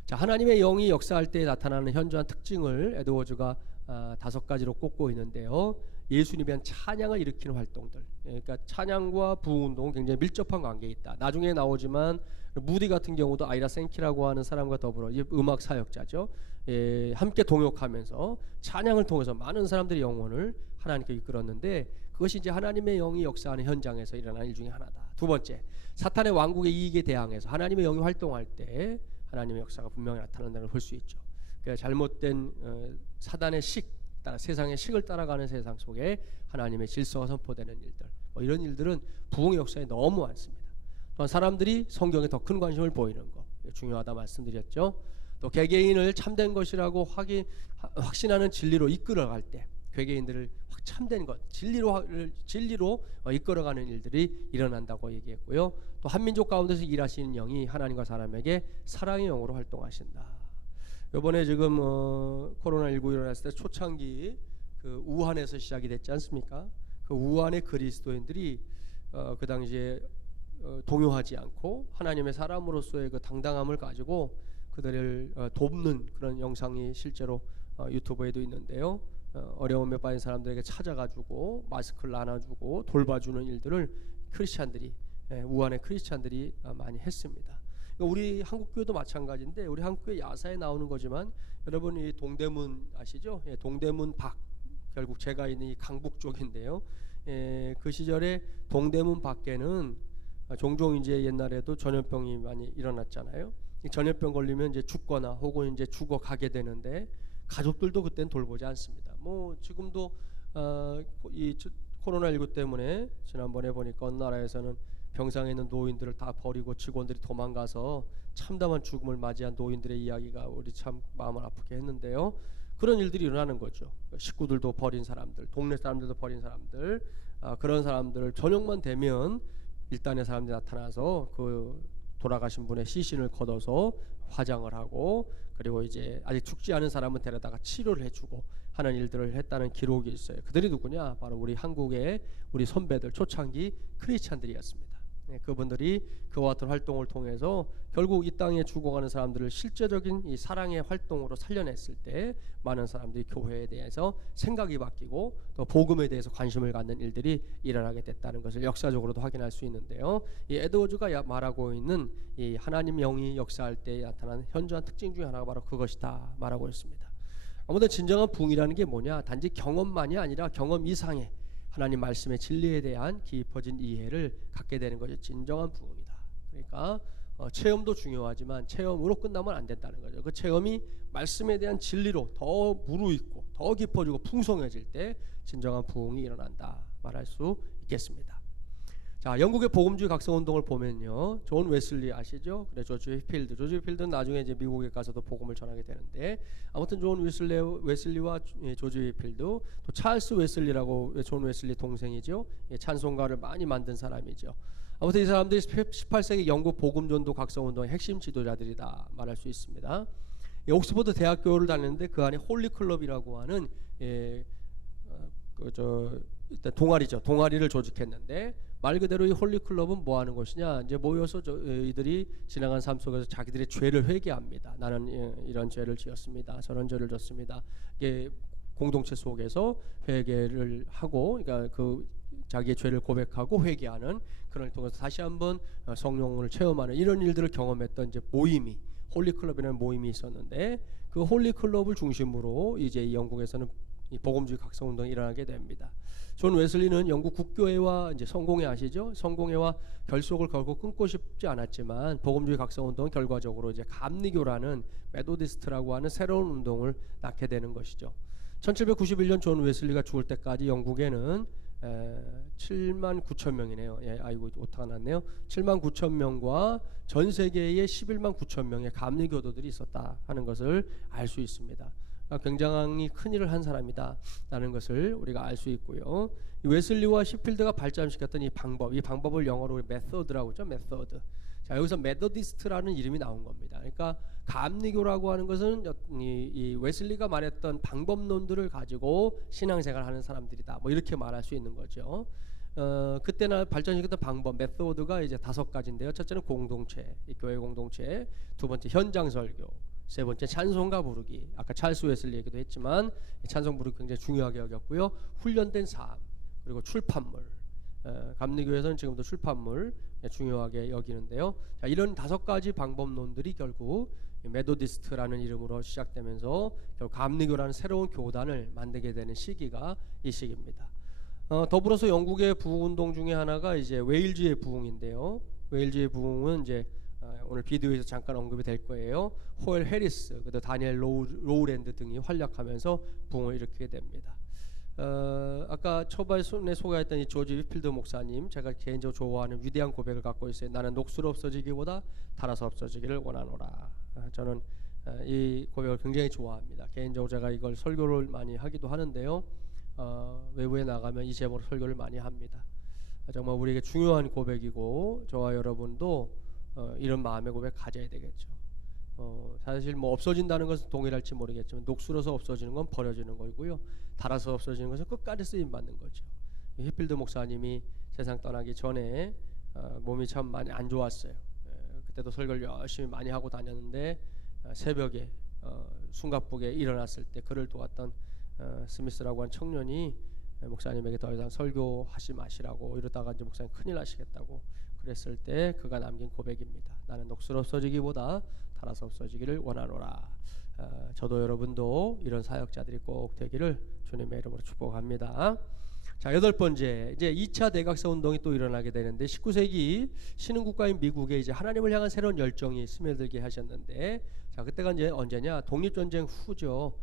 자, 하나님의 영이 역사할 때 나타나는 현저한 특징을 에드워즈가 5가지로 꼽고 있는데요. 예수님에 대한 찬양을 일으키는 활동들, 그러니까 찬양과 부흥운동은 굉장히 밀접한 관계에 있다. 나중에 나오지만 무디 같은 경우도 아이라 생키라고 하는 사람과 더불어 음악 사역자죠. 함께 동역하면서 찬양을 통해서 많은 사람들의 영혼을 하나님께 이끌었는데, 그것이 이제 하나님의 영이 역사하는 현장에서 일어나는 일 중에 하나다. 두 번째, 사탄의 왕국의 이익에 대항해서 하나님의 영이 활동할 때 하나님의 역사가 분명히 나타난다는 걸 볼 수 있죠. 그러니까 잘못된 사단의 세상의 식을 따라가는 세상 속에 하나님의 질서가 선포되는 일들, 뭐 이런 일들은 부흥의 역사에 너무 많습니다. 또한 사람들이 성경에 더 큰 관심을 보이는 거 중요하다 말씀드렸죠. 또 개개인을 참된 것이라고 확신하는 진리로 이끌어갈 때 개개인들을 참된 것, 진리로 이끌어가는 일들이 일어난다고 얘기했고요. 또 한민족 가운데서 일하시는 영이 하나님과 사람에게 사랑의 영으로 활동하신다. 이번에 지금 코로나19 일어났을 때 초창기 그 우한에서 시작이 됐지 않습니까? 그 우한의 그리스도인들이 그 당시에 동요하지 않고 하나님의 사람으로서의 그 당당함을 가지고 그들을 돕는 그런 영상이 실제로 유튜브에도 있는데요. 어려움에 빠진 사람들에게 찾아가지고 마스크를 나눠주고 돌봐주는 일들을 크리스찬들이, 우한의 크리스찬들이 많이 했습니다. 우리 한국교회도 마찬가지인데, 우리 한국교회 야사에 나오는 거지만 여러분 이 동대문 아시죠? 동대문 밖, 결국 제가 있는 이 강북 쪽인데요. 그 시절에 동대문 밖에는 종종 이제 옛날에도 전염병이 많이 일어났잖아요. 전염병 걸리면 이제 죽거나 혹은 이제 죽어가게 되는데, 가족들도 그때는 돌보지 않습니다. 뭐 지금도 이 코로나19 때문에 지난번에 보니까 어느 나라에서는 병상에 있는 노인들을 다 버리고 직원들이 도망가서 참담한 죽음을 맞이한 노인들의 이야기가 우리 참 마음을 아프게 했는데요. 그런 일들이 일어나는 거죠. 식구들도 버린 사람들, 동네 사람들도 버린 사람들, 그런 사람들을 저녁만 되면 일단의 사람들이 나타나서 그 돌아가신 분의 시신을 걷어서 화장을 하고, 그리고 이제 아직 죽지 않은 사람은 데려다가 치료를 해주고 하는 일들을 했다는 기록이 있어요. 그들이 누구냐? 바로 우리 한국의 우리 선배들, 초창기 크리스찬들이었습니다. 그분들이 그와 같은 활동을 통해서 결국 이 땅에 죽어가는 사람들을 실제적인 이 사랑의 활동으로 살려냈을 때 많은 사람들이 교회에 대해서 생각이 바뀌고 또 복음에 대해서 관심을 갖는 일들이 일어나게 됐다는 것을 역사적으로도 확인할 수 있는데요. 이 에드워즈가 말하고 있는 이 하나님 영이 역사할 때 나타나는 현저한 특징 중에 하나가 바로 그것이다 말하고 있습니다. 아무튼 진정한 부흥이라는 게 뭐냐? 단지 경험만이 아니라 경험 이상의 하나님 말씀의 진리에 대한 깊어진 이해를 갖게 되는 것이 진정한 부흥이다. 그러니까 체험도 중요하지만 체험으로 끝나면 안 된다는 거죠. 그 체험이 말씀에 대한 진리로 더 무르익고 더 깊어지고 풍성해질 때 진정한 부흥이 일어난다 말할 수 있겠습니다. 자, 영국의 복음주의 각성운동을 보면요, 존 웨슬리 아시죠? 그래, 조지 휘필드는 나중에 이제 미국에 가서도 복음을 전하게 되는데, 아무튼 존 웨슬리와 조지 휘필드, 또 찰스 웨슬리라고, 존 웨슬리 동생이죠. 찬송가를 많이 만든 사람이죠. 아무튼 이 사람들이 18세기 영국 복음전도 각성운동의 핵심 지도자들이다 말할 수 있습니다. 옥스퍼드 대학교를 다녔는데 그 안에 홀리클럽이라고 하는 일단 동아리를 조직했는데, 말 그대로 이 홀리클럽은 뭐 하는 것이냐? 이제 모여서 이들이 지나간 삶 속에서 자기들의 죄를 회개합니다. 나는 이런 죄를 지었습니다. 저런 죄를 졌습니다. 이게 공동체 속에서 회개를 하고, 그러니까 그 자기의 죄를 고백하고 회개하는 그런 걸 통해서 다시 한번 성령을 체험하는 이런 일들을 경험했던 이제 모임이, 홀리클럽이라는 모임이 있었는데, 그 홀리클럽을 중심으로 이제 이 영국에서는 이 복음주의 각성운동이 일어나게 됩니다. 존 웨슬리는 영국 국교회와 이제 성공회 아시죠? 성공회와 결속을 결코 끊고 싶지 않았지만 복음주의 각성운동은 결과적으로 이제 감리교라는 메도디스트라고 하는 새로운 운동을 낳게 되는 것이죠. 1791년 존 웨슬리가 죽을 때까지 영국에는 7만 9천 명이네요. 예, 아이고 오타가 났네요. 7만 9천 명과 전 세계에 11만 9천 명의 감리교도들이 있었다 하는 것을 알 수 있습니다. 굉장히 큰 일을 한 사람이다 라는 것을 우리가 알 수 있고요. 웨슬리와 시필드가 발전시켰던 이 방법을 영어로 메서드라고 하죠. 메서드. 자, 여기서 메더디스트라는 이름이 나온 겁니다. 그러니까 감리교라고 하는 것은 이 웨슬리가 말했던 방법론들을 가지고 신앙생활을 하는 사람들이다, 뭐 이렇게 말할 수 있는 거죠. 그때나 발전시켰던 방법, 메소드가 이제 5가지인데요. 첫째는 공동체, 이 교회 공동체. 두 번째 현장 설교. 세 번째 찬송가 부르기. 아까 찰스 웨슬리 얘기도 했지만 찬송 부르기 굉장히 중요하게 여겼고요. 훈련된 삶, 그리고 출판물. 감리교에서는 지금도 출판물 중요하게 여기는데요. 자, 이런 5가지 방법론들이 결국 메도디스트라는 이름으로 시작되면서 결국 감리교라는 새로운 교단을 만들게 되는 시기가 이 시기입니다. 더불어서 영국의 부흥운동 중에 하나가 이제 웨일즈의 부흥인데요. 웨일즈의 부흥은 이제 오늘 비디오에서 잠깐 언급이 될 거예요. 호엘 해리스, 그리고 다니엘 로우랜드 등이 활약하면서 부흥을 일으키게 됩니다. 아까 초반에 소개했던 이 조지 휘필드 목사님, 제가 개인적으로 좋아하는 위대한 고백을 갖고 있어요. 나는 녹수로 없어지기보다 달아서 없어지기를 원하노라. 저는 이 고백을 굉장히 좋아합니다. 개인적으로 제가 이걸 설교를 많이 하기도 하는데요. 외부에 나가면 이 제목으로 설교를 많이 합니다. 정말 우리에게 중요한 고백이고, 저와 여러분도 이런 마음의 고백 가져야 되겠죠. 사실 뭐 없어진다는 것은 동일할지 모르겠지만 녹슬어서 없어지는 건 버려지는 거고요. 달아서 없어지는 것은 끝까지 쓰임 받는 거죠. 휘필드 목사님이 세상 떠나기 전에 몸이 참 많이 안 좋았어요. 그때도 설교를 열심히 많이 하고 다녔는데 새벽에 숨가쁘게 일어났을 때 그를 도왔던 스미스라고 하는 청년이 목사님에게 더 이상 설교하지 마시라고, 이러다가 이제 목사님 큰일 나시겠다고 그랬을 때 그가 남긴 고백입니다. 나는 녹슬어 없어지기보다 달아서 없어지기를 원하노라. 저도 여러분도 이런 사역자들이 꼭 되기를 주님의 이름으로 축복합니다. 자, 8번째, 이제 2차 대각성 운동이 또 일어나게 되는데, 19세기 신흥국가인 미국에 이제 하나님을 향한 새로운 열정이 스며들게 하셨는데, 자, 그때가 이제 언제냐? 독립전쟁 후죠.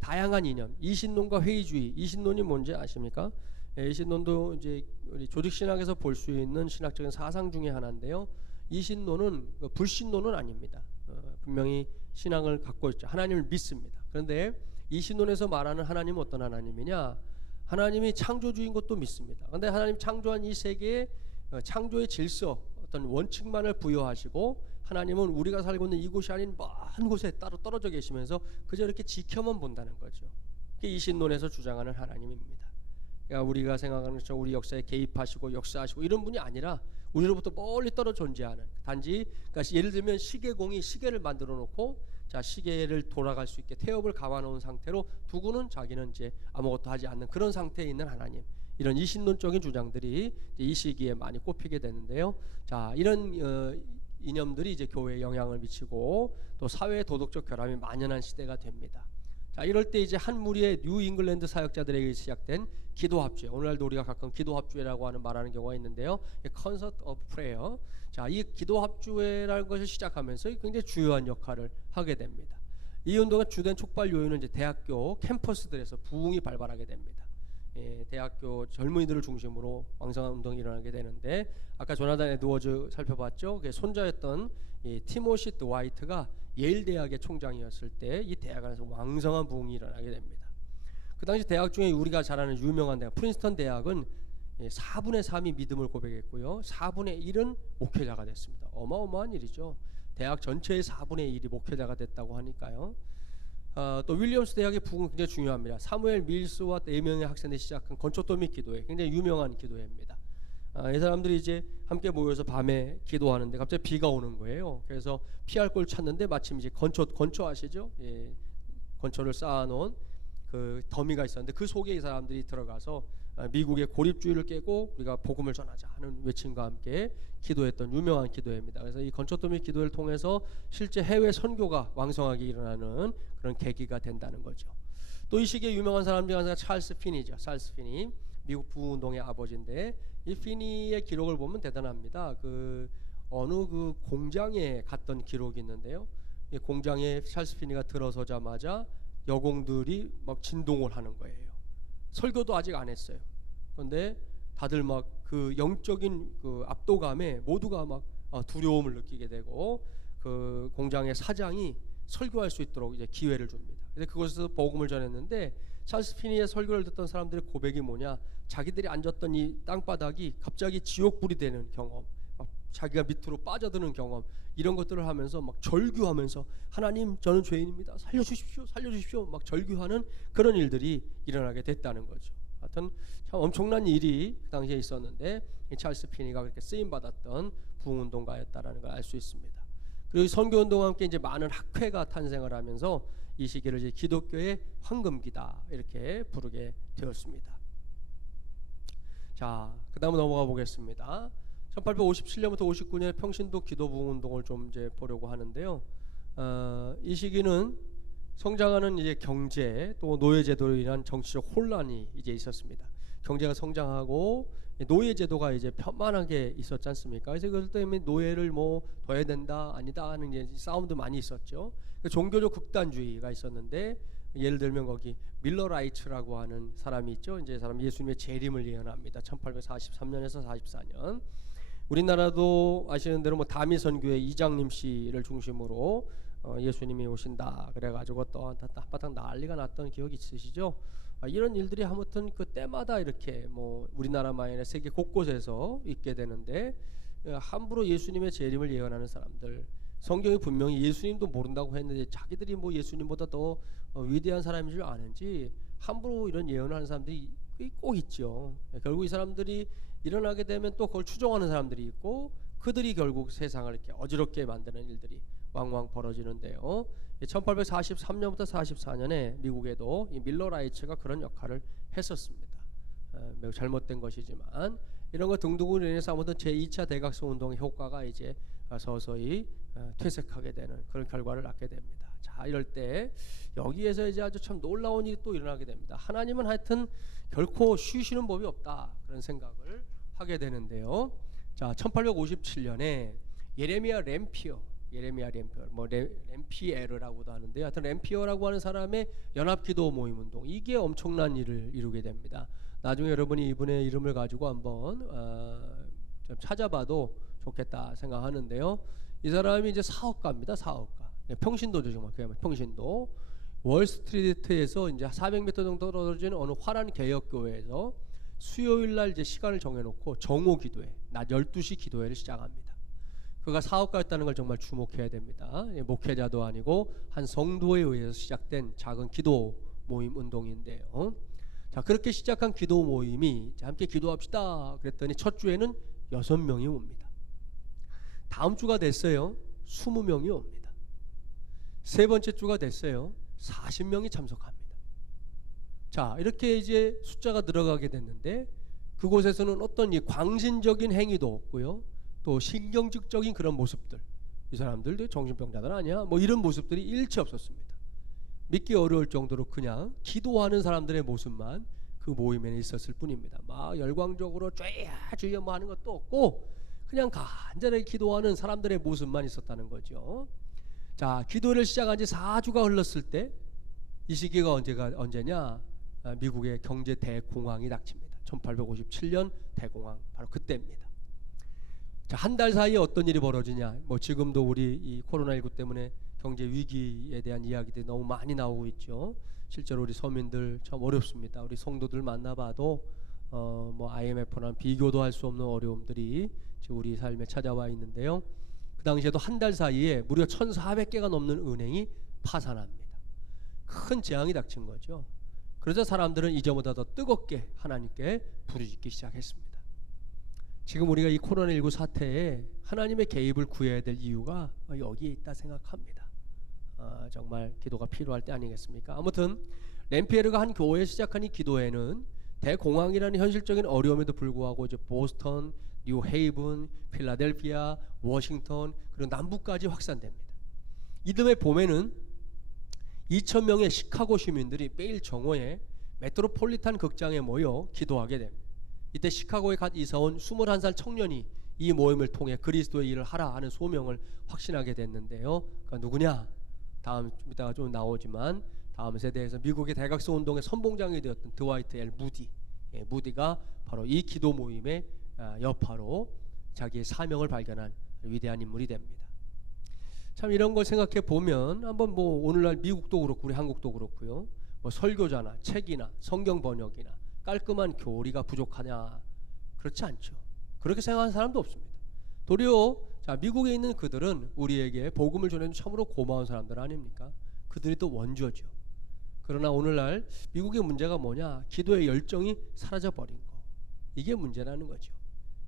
다양한 이념, 이신론과 회의주의. 이신론이 뭔지 아십니까? 이신론도 이제 우리 조직신학에서 볼 수 있는 신학적인 사상 중에 하나인데요. 이신론은 불신론은 아닙니다. 분명히 신앙을 갖고 있죠. 하나님을 믿습니다. 그런데 이신론에서 말하는 하나님은 어떤 하나님이냐? 하나님이 창조주인 것도 믿습니다. 그런데 하나님 창조한 이 세계에 창조의 질서, 어떤 원칙만을 부여하시고 하나님은 우리가 살고 있는 이곳이 아닌 먼 곳에 따로 떨어져 계시면서 그저 이렇게 지켜만 본다는 거죠. 그게 이신론에서 주장하는 하나님입니다. 그러니까 우리가 생각하는 것처럼 우리 역사에 개입하시고 역사하시고 이런 분이 아니라 우리로부터 멀리 떨어져 존재하는, 단지 그러니까 예를 들면 시계공이 시계를 만들어 놓고 자 시계를 돌아갈 수 있게 태엽을 감아 놓은 상태로 두고는 자기는 이제 아무것도 하지 않는 그런 상태에 있는 하나님, 이런 이신론적인 주장들이 이 시기에 많이 꼽히게 되는데요. 자, 이런 이념들이 이제 교회에 영향을 미치고 또 사회의 도덕적 결함이 만연한 시대가 됩니다. 자, 이럴 때 이제 한 무리의 뉴 잉글랜드 사역자들에게 시작된 기도합주회, 오늘날도 우리가 가끔 기도합주회라고 하는 말하는 경우가 있는데요. Concert of Prayer. 자, 이 기도합주회라는 것을 시작하면서 굉장히 중요한 역할을 하게 됩니다. 이 운동의 주된 촉발 요인은 이제 대학교 캠퍼스들에서 부흥이 발발하게 됩니다. 대학교 젊은이들을 중심으로 왕성한 운동이 일어나게 되는데, 아까 조나단 에드워즈 살펴봤죠. 그 손자였던 티모시 드와이트가 예일 대학의 총장이었을 때 이 대학 안에서 왕성한 부흥이 일어나게 됩니다. 그 당시 대학 중에 우리가 잘 아는 유명한 대학 프린스턴 대학은 4분의 3이 믿음을 고백했고요, 4분의 1은 목회자가 됐습니다. 어마어마한 일이죠. 대학 전체의 4분의 1이 목회자가 됐다고 하니까요. 또 윌리엄스 대학의 부흥은 굉장히 중요합니다. 사무엘 밀스와 4명의 학생들이 시작한 건초도 및 기도회, 굉장히 유명한 기도회입니다. 이 사람들이 이제 함께 모여서 밤에 기도하는데 갑자기 비가 오는 거예요. 그래서 피할 걸 찾는데 마침 이제 건초 아시죠? 건초를 쌓아놓은 그 더미가 있었는데 그 속에 이 사람들이 들어가서 미국의 고립주의를 깨고 우리가 복음을 전하자 하는 외침과 함께 기도했던 유명한 기도회입니다. 그래서 이 건초도 및 기도회를 통해서 실제 해외 선교가 왕성하게 일어나는 그런 계기가 된다는 거죠. 또 이 시기에 유명한 사람 중 하나가 찰스 피니죠. 찰스 피니, 미국 부운동의 아버지인데 이 피니의 기록을 보면 대단합니다. 어느 공장에 갔던 기록이 있는데요. 이 공장에 찰스 피니가 들어서자마자 여공들이 막 진동을 하는 거예요. 설교도 아직 안 했어요. 그런데 다들 막 그 영적인 그 압도감에 모두가 막 두려움을 느끼게 되고 그 공장의 사장이 설교할 수 있도록 이제 기회를 줍니다. 그래서 그곳에서 복음을 전했는데 찰스 피니의 설교를 듣던 사람들의 고백이 뭐냐? 자기들이 앉았던 이 땅바닥이 갑자기 지옥불이 되는 경험, 자기가 밑으로 빠져드는 경험, 이런 것들을 하면서 막 절규하면서 하나님 저는 죄인입니다, 살려주십시오, 살려주십시오, 막 절규하는 그런 일들이 일어나게 됐다는 거죠. 하여튼 참 엄청난 일이 그 당시에 있었는데 이 찰스 피니가 그렇게 쓰임받았던 부흥운동가였다라는 걸 알 수 있습니다. 그리고 선교운동과 함께 이제 많은 학회가 탄생을 하면서 이 시기를 이제 기독교의 황금기다 이렇게 부르게 되었습니다. 자, 그 다음 넘어가 보겠습니다. 1857년부터 59년의 평신도 기도부흥운동을 좀 이제 보려고 하는데요. 이 시기는 성장하는 이제 경제 또 노예제도로 인한 정치적 혼란이 이제 있었습니다. 경제가 성장하고 노예제도가 이제 편만하게 있었지 않습니까? 그래서 그것 때문에 노예를 뭐 더 해야 된다 아니다 하는 이제 싸움도 많이 있었죠. 종교적 극단주의가 있었는데 예를 들면 거기 밀러 라이츠라고 하는 사람이 있죠. 이제 사람 예수님의 재림을 예언합니다. 1843년에서 44년. 우리나라도 아시는 대로 뭐 다미선교회 이장님 씨를 중심으로 예수님이 오신다 그래가지고 또 한바탕 난리가 났던 기억이 있으시죠? 이런 일들이 아무튼 그 때마다 이렇게 뭐 우리나라만 아니라 세계 곳곳에서 있게 되는데, 함부로 예수님의 재림을 예언하는 사람들, 성경이 분명히 예수님도 모른다고 했는데 자기들이 뭐 예수님보다 더 위대한 사람인 줄 아는지 함부로 이런 예언을 하는 사람들이 꼭 있죠. 결국 이 사람들이 일어나게 되면 또 그걸 추종하는 사람들이 있고 그들이 결국 세상을 이렇게 어지럽게 만드는 일들이 왕왕 벌어지는데요. 1843년부터 44년에 미국에도 이 밀러 라이츠가 그런 역할을 했었습니다. 매우 잘못된 것이지만 이런 거 등등으로 인해서 아무튼 제2차 대각성 운동의 효과가 이제 서서히 퇴색하게 되는 그런 결과를 낳게 됩니다. 자, 이럴 때 여기에서 이제 아주 참 놀라운 일이 또 일어나게 됩니다. 하나님은 하여튼 결코 쉬시는 법이 없다 그런 생각을 하게 되는데요. 자, 1857년에 예레미야 램피어, 예레미야 램피어, 뭐 램피에르라고도 하는데요. 하여튼 램피어라고 하는 사람의 연합기도 모임 운동, 이게 엄청난 일을 이루게 됩니다. 나중에 여러분이 이분의 이름을 가지고 한번 좀 찾아봐도 좋겠다 생각하는데요. 이 사람이 이제 사업가입니다. 사업가. 평신도죠, 정말. 그야말로 평신도. 월스트리트에서 이제 400m 정도 떨어진 어느 화란 개혁교회에서 수요일 날 이제 시간을 정해놓고 정오 기도회, 낮 12시 기도회를 시작합니다. 그가 사업가였다는 걸 정말 주목해야 됩니다. 목회자도 아니고 한 성도에 의해서 시작된 작은 기도 모임 운동인데요. 자, 그렇게 시작한 기도 모임이 함께 기도합시다 그랬더니 첫 주에는 6명이 옵니다. 다음 주가 됐어요. 20명이 옵니다. 세 번째 주가 됐어요. 40명이 참석합니다. 자, 이렇게 이제 숫자가 늘어가게 됐는데 그곳에서는 어떤 이 광신적인 행위도 없고요. 또 신경질적인 그런 모습들, 이 사람들도 정신병자들 아니야? 뭐 이런 모습들이 일체 없었습니다. 믿기 어려울 정도로 그냥 기도하는 사람들의 모습만 그 모임에는 있었을 뿐입니다. 막 열광적으로 쬐야 주여 뭐 하는 것도 없고 그냥 간절하게 기도하는 사람들의 모습만 있었다는 거죠. 자, 기도를 시작한 지 4주가 흘렀을 때 이 시기가 언제냐? 미국의 경제 대공황이 닥칩니다. 1857년 대공황, 바로 그때입니다. 자, 한 달 사이에 어떤 일이 벌어지냐? 뭐 지금도 우리 이 코로나19 때문에 경제 위기에 대한 이야기들이 너무 많이 나오고 있죠. 실제로 우리 서민들 참 어렵습니다. 우리 성도들 만나봐도 뭐 IMF랑 비교도 할 수 없는 어려움들이 지금 우리 삶에 찾아와 있는데요. 그 당시에도 한 달 사이에 무려 1,400개가 넘는 은행이 파산합니다. 큰 재앙이 닥친 거죠. 그러자 사람들은 이전보다 더 뜨겁게 하나님께 부르짖기 시작했습니다. 지금 우리가 이 코로나19 사태에 하나님의 개입을 구해야 될 이유가 여기에 있다 생각합니다. 정말 기도가 필요할 때 아니겠습니까? 아무튼 램피에르가 한 교회에 시작한 이 기도회는 대공황이라는 현실적인 어려움에도 불구하고 이제 보스턴, 뉴헤이븐, 필라델피아, 워싱턴 그리고 남부까지 확산됩니다. 이듬해 봄에는 2,000명의 시카고 시민들이 매일 정오에 메트로폴리탄 극장에 모여 기도하게 됩니다. 이때 시카고에 갓 이사온 21살 청년이 이 모임을 통해 그리스도의 일을 하라 하는 소명을 확신하게 됐는데요. 그러니까 누구냐? 다음 이따가 좀 나오지만 다음 세대에서 미국의 대각성 운동의 선봉장이 되었던 드와이트 L 무디, 무디가 바로 이 기도 모임의 여파로 자기의 사명을 발견한 위대한 인물이 됩니다. 참 이런 걸 생각해 보면 한번 뭐 오늘날 미국도 그렇고 우리 한국도 그렇고요. 뭐 설교자나 책이나 성경 번역이나 깔끔한 교리가 부족하냐? 그렇지 않죠. 그렇게 생각하는 사람도 없습니다. 도리어 자, 미국에 있는 그들은 우리에게 복음을 전해준 참으로 고마운 사람들 아닙니까? 그들이 또 원조죠. 그러나 오늘날 미국의 문제가 뭐냐? 기도의 열정이 사라져버린 거. 이게 문제라는 거죠.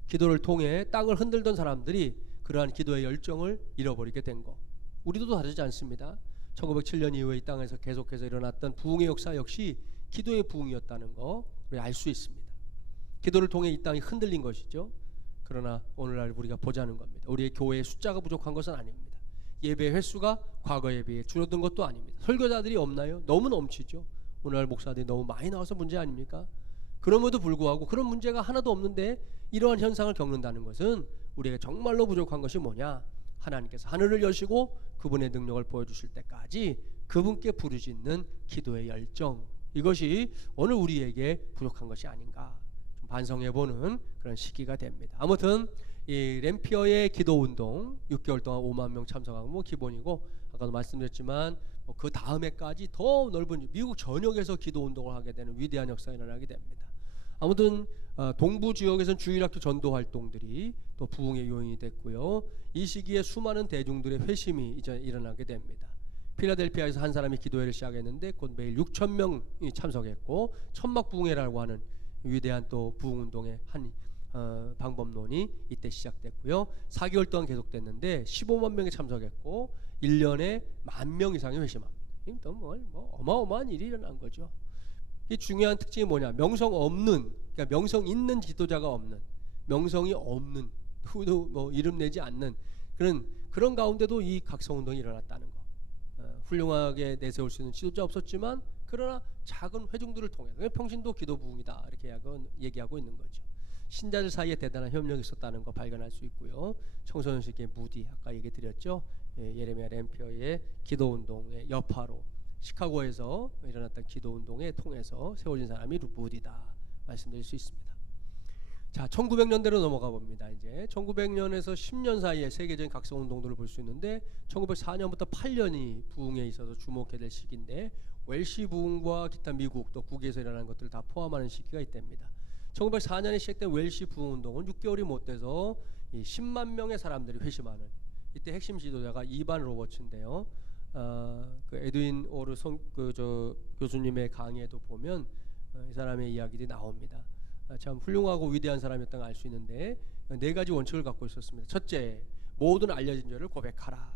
기도를 통해 땅을 흔들던 사람들이 그러한 기도의 열정을 잃어버리게 된 거. 우리도 다르지 않습니다. 1907년 이후에 이 땅에서 계속해서 일어났던 부흥의 역사 역시 기도의 부흥이었다는 거 우리 알 수 있습니다. 기도를 통해 이 땅이 흔들린 것이죠. 그러나 오늘날 우리가 보자는 겁니다. 우리의 교회의 숫자가 부족한 것은 아닙니다. 예배 횟수가 과거에 비해 줄어든 것도 아닙니다. 설교자들이 없나요? 너무 넘치죠. 오늘날 목사들이 너무 많이 나와서 문제 아닙니까? 그럼에도 불구하고 그런 문제가 하나도 없는데 이러한 현상을 겪는다는 것은 우리에게 정말로 부족한 것이 뭐냐? 하나님께서 하늘을 여시고 그분의 능력을 보여주실 때까지 그분께 부르짖는 기도의 열정, 이것이 오늘 우리에게 부족한 것이 아닌가 좀 반성해보는 그런 시기가 됩니다. 아무튼 이 램피어의 기도운동 6개월 동안 5만 명 참석한 뭐 기본이고, 아까도 말씀드렸지만 그 다음에까지 더 넓은 미국 전역에서 기도운동을 하게 되는 위대한 역사가 일어나게 됩니다. 아무튼 동부 지역에서는 주일학교 전도 활동들이 또 부흥의 요인이 됐고요. 이 시기에 수많은 대중들의 회심이 이제 일어나게 됩니다. 필라델피아에서 한 사람이 기도회를 시작했는데 곧 매일 6,000명이 참석했고 천막부흥회라고 하는 위대한 또 부흥운동의 한 방법론이 이때 시작됐고요. 4개월 동안 계속됐는데 15만 명이 참석했고 1년에 10,000명 이상이 회심합니다. 또 뭐 어마어마한 일이 일어난 거죠. 이 중요한 특징이 뭐냐? 명성 없는, 그러니까 명성 있는 지도자가 없는, 명성이 없는, 누구도 뭐 이름 내지 않는 그런 가운데도 이 각성운동이 일어났다는 거. 훌륭하게 내세울 수 있는 지도자 없었지만 그러나 작은 회중들을 통해 평신도 기도 부흥이다 이렇게 얘기하고 있는 거죠. 신자들 사이에 대단한 협력이 있었다는 거 발견할 수 있고요. 청소년 시기의 무디, 아까 얘기 드렸죠. 예레미야 램피어의 기도운동의 여파로 시카고에서 일어났던 기도운동에 통해서 세워진 사람이 무디다 말씀드릴 수 있습니다. 자, 1900년대로 넘어가 봅니다. 이제 1900년에서 10년 사이에 세계적인 각성 운동들을 볼 수 있는데 1904년부터 8년이 부흥에 있어서 주목해야 될 시기인데 웰시 부흥과 기타 미국 또 국외에서 일어나는 것들을 다 포함하는 시기가 이때입니다. 1904년에 시작된 웰시 부흥 운동은 6개월이 못 돼서 10만 명의 사람들이 회심하는, 이때 핵심 지도자가 이반 로버츠인데요. 그 에드윈 오르 교수님의 강의에도 보면 이 사람의 이야기들이 나옵니다. 참 훌륭하고 위대한 사람이었던 걸 알 수 있는데 4가지 원칙을 갖고 있었습니다. 첫째, 모든 알려진 죄를 고백하라.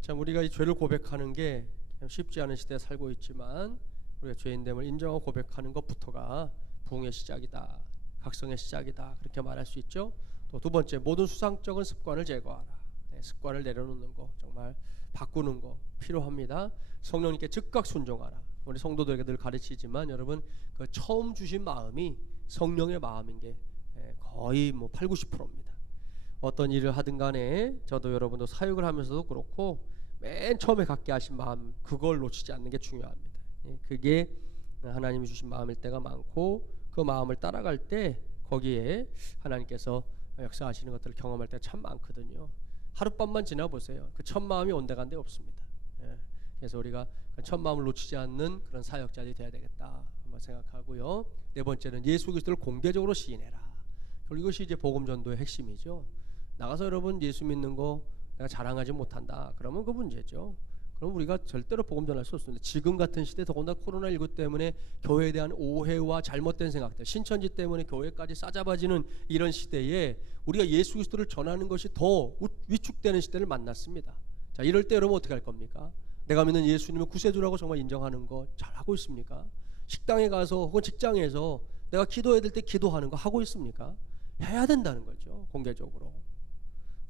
참 우리가 이 죄를 고백하는 게 쉽지 않은 시대에 살고 있지만 우리가 죄인됨을 인정하고 고백하는 것부터가 부흥의 시작이다, 각성의 시작이다, 그렇게 말할 수 있죠. 또 두 번째, 모든 수상적인 습관을 제거하라. 습관을 내려놓는 거, 정말 바꾸는 거 필요합니다. 성령님께 즉각 순종하라. 우리 성도들에게 늘 가르치지만 여러분, 그 처음 주신 마음이 성령의 마음인 게 거의 8, 90%입니다. 어떤 일을 하든 간에 저도 여러분도 사역을 하면서도 그렇고 맨 처음에 갖게 하신 마음, 그걸 놓치지 않는 게 중요합니다. 그게 하나님이 주신 마음일 때가 많고 그 마음을 따라갈 때 거기에 하나님께서 역사하시는 것들을 경험할 때가 참 많거든요. 하룻밤만 지나보세요. 그 첫 마음이 온데간데 없습니다. 그래서 우리가 첫 마음을 놓치지 않는 그런 사역자들이 돼야 되겠다 한번 생각하고요. 네 번째는 예수 그리스도를 공개적으로 시인해라. 그리고 이것이 이제 복음 전도의 핵심이죠. 나가서 여러분 예수 믿는 거 내가 자랑하지 못한다, 그러면 그 문제죠. 그럼 우리가 절대로 복음 전할 수 없습니다. 지금 같은 시대, 더군다나 코로나19 때문에 교회에 대한 오해와 잘못된 생각들, 신천지 때문에 교회까지 싸잡아지는 이런 시대에 우리가 예수 그리스도를 전하는 것이 더 위축되는 시대를 만났습니다. 자, 이럴 때 여러분 어떻게 할 겁니까? 내가 믿는 예수님을 구세주라고 정말 인정하는 거 잘하고 있습니까? 식당에 가서 혹은 직장에서 내가 기도해야 될 때 기도하는 거 하고 있습니까? 해야 된다는 거죠, 공개적으로.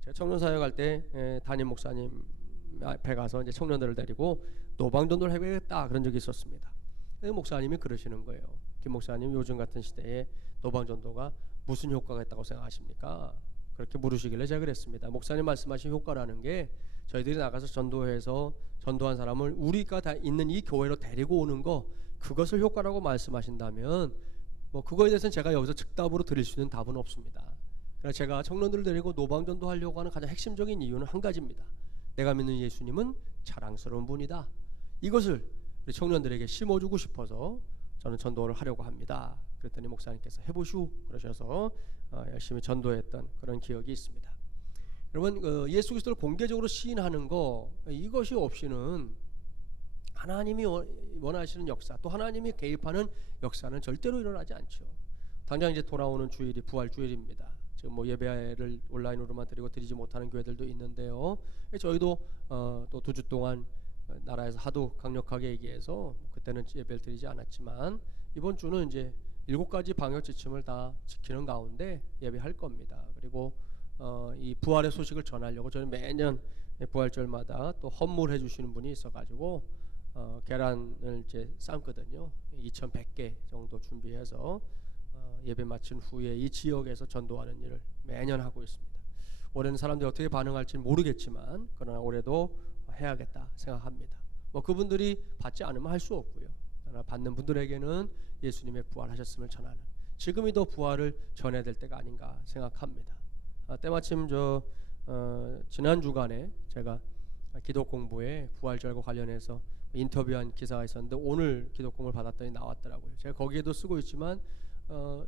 제가 청년사역할 때 담임 목사님 앞에 가서 이제 청년들을 데리고 노방전도를 해야겠다 그런 적이 있었습니다. 목사님이 그러시는 거예요. 김 목사님, 요즘 같은 시대에 노방전도가 무슨 효과가 있다고 생각하십니까? 그렇게 물으시길래 제가 그랬습니다. 목사님 말씀하신 효과라는 게 저희들이 나가서 전도해서 전도한 사람을 우리가 다 있는 이 교회로 데리고 오는 거, 그것을 효과라고 말씀하신다면 그거에 대해서는 제가 여기서 즉답으로 드릴 수 있는 답은 없습니다. 그래서 제가 청년들을 데리고 노방전도 하려고 하는 가장 핵심적인 이유는 한 가지입니다. 내가 믿는 예수님은 자랑스러운 분이다. 이것을 우리 청년들에게 심어주고 싶어서 저는 전도를 하려고 합니다. 그랬더니 목사님께서 해보시오 그러셔서 열심히 전도했던 그런 기억이 있습니다. 여러분, 예수 그리스도를 공개적으로 시인하는 거, 이것이 없이는 하나님이 원하시는 역사, 또 하나님이 개입하는 역사는 절대로 일어나지 않죠. 당장 이제 돌아오는 주일이 부활 주일입니다. 지금 예배를 온라인으로만 드리지 못하는 교회들도 있는데요. 저희도 또 2주 동안 나라에서 하도 강력하게 얘기해서 그때는 예배를 드리지 않았지만 이번 주는 이제 7가지 방역 지침을 다 지키는 가운데 예배할 겁니다. 그리고 이 부활의 소식을 전하려고 저는 매년 부활절마다 또 헌물해 주시는 분이 있어가지고 계란을 이제 삶거든요. 2,100개 정도 준비해서 예배 마친 후에 이 지역에서 전도하는 일을 매년 하고 있습니다. 올해는 사람들이 어떻게 반응할지 모르겠지만 그러나 올해도 해야겠다 생각합니다. 그분들이 받지 않으면 할 수 없고요. 그러나 받는 분들에게는 예수님의 부활하셨음을 전하는, 지금이 더 부활을 전해야 될 때가 아닌가 생각합니다. 때마침 지난 주간에 제가 기도 공부에 부활절과 관련해서 인터뷰한 기사가 있었는데 오늘 기도 공부를 받았더니 나왔더라고요. 제가 거기에도 쓰고 있지만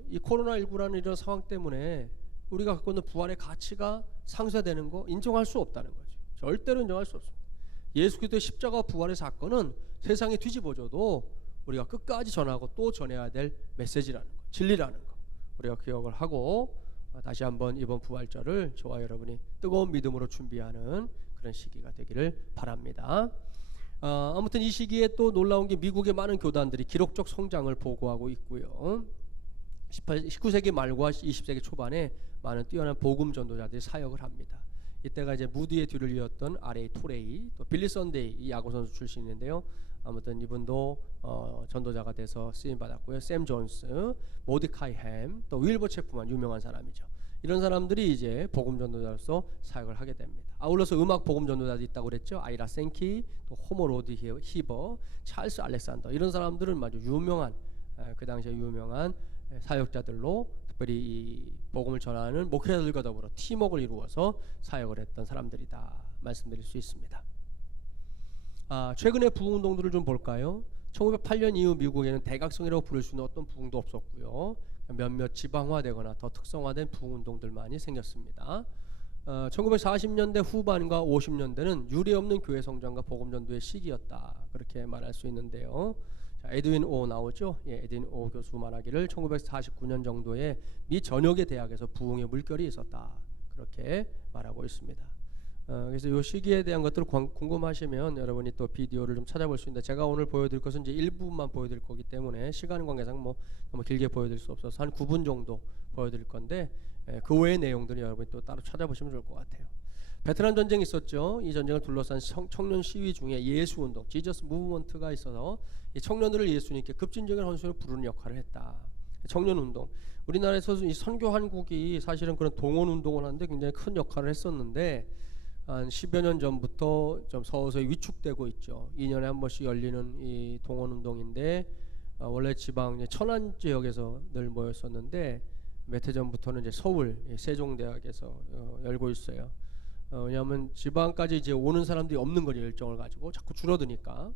이 코로나19라는 이런 상황 때문에 우리가 갖고 있는 부활의 가치가 상쇄되는 거 인정할 수 없다는 거죠. 절대로 인정할 수 없습니다. 예수 그리스도의 십자가 부활의 사건은 세상에 뒤집어져도 우리가 끝까지 전하고 또 전해야 될 메시지라는 거, 진리라는 거 우리가 기억을 하고 다시 한번 이번 부활절을 저와 여러분이 뜨거운 믿음으로 준비하는 그런 시기가 되기를 바랍니다. 아무튼 이 시기에 또 놀라운 게 미국의 많은 교단들이 기록적 성장을 보고하고 있고요. 19세기 말과 20세기 초반에 많은 뛰어난 복음 전도자들이 사역을 합니다. 이때가 이제 무디의 뒤를 이었던 R.A. 토레이, 또 빌리 선데이, 이 야구 선수 출신인데요. 아무튼 이분도 전도자가 돼서 쓰임 받았고요. 샘 존스, 모디카이 햄, 또 윌버 체프만 유명한 사람이죠. 이런 사람들이 이제 복음 전도자로서 사역을 하게 됩니다. 아울러서 음악 복음 전도자도 있다고 그랬죠. 아이라 생키, 또 호모 로드 히버, 찰스 알렉산더, 이런 사람들은 아주 유명한 그 당시에 유명한 사역자들로, 특별히 이 복음을 전하는 목회자들과 더불어 팀워크를 이루어서 사역을 했던 사람들이다 말씀드릴 수 있습니다. 최근의 부흥운동들을 좀 볼까요? 1908년 이후 미국에는 대각성이라고 부를 수 있는 어떤 부흥도 없었고요. 몇몇 지방화되거나 더 특성화된 부흥운동들만이 생겼습니다. 1940년대 후반과 50년대는 유례없는 교회 성장과 복음전도의 시기였다, 그렇게 말할 수 있는데요. 자, 에드윈 오 나오죠? 예, 에드윈 오 교수 말하기를 1949년 정도에 미 전역의 대학에서 부흥의 물결이 있었다, 그렇게 말하고 있습니다. 그래서 이 시기에 대한 것들을 궁금하시면 여러분이 또 비디오를 좀 찾아볼 수 있는데, 제가 오늘 보여드릴 것은 이제 일부분만 보여드릴 거기 때문에 시간 관계상 뭐 너무 길게 보여드릴 수 없어서 한 9분 정도 보여드릴 건데, 그 외의 내용들은 여러분이 또 따로 찾아보시면 좋을 것 같아요. 베트남 전쟁이 있었죠. 이 전쟁을 둘러싼 청년 시위 중에 예수운동, 지저스 무브먼트가 있어서 이 청년들을 예수님께 급진적인 헌신을 부르는 역할을 했다. 청년운동, 우리나라에서 이 선교 한국이 사실은 그런 동원운동을 하는데 굉장히 큰 역할을 했었는데, 한 10여 년 전부터 좀 서서히 위축되고 있죠. 2년에 한 번씩 열리는 이 동원운동인데, 원래 지방 천안 지역에서 늘 모였었는데 몇 해 전부터는 이제 서울 세종대학에서 열고 있어요. 왜냐하면 지방까지 이제 오는 사람들이 없는 거죠. 열정을 가지고 자꾸 줄어드니까.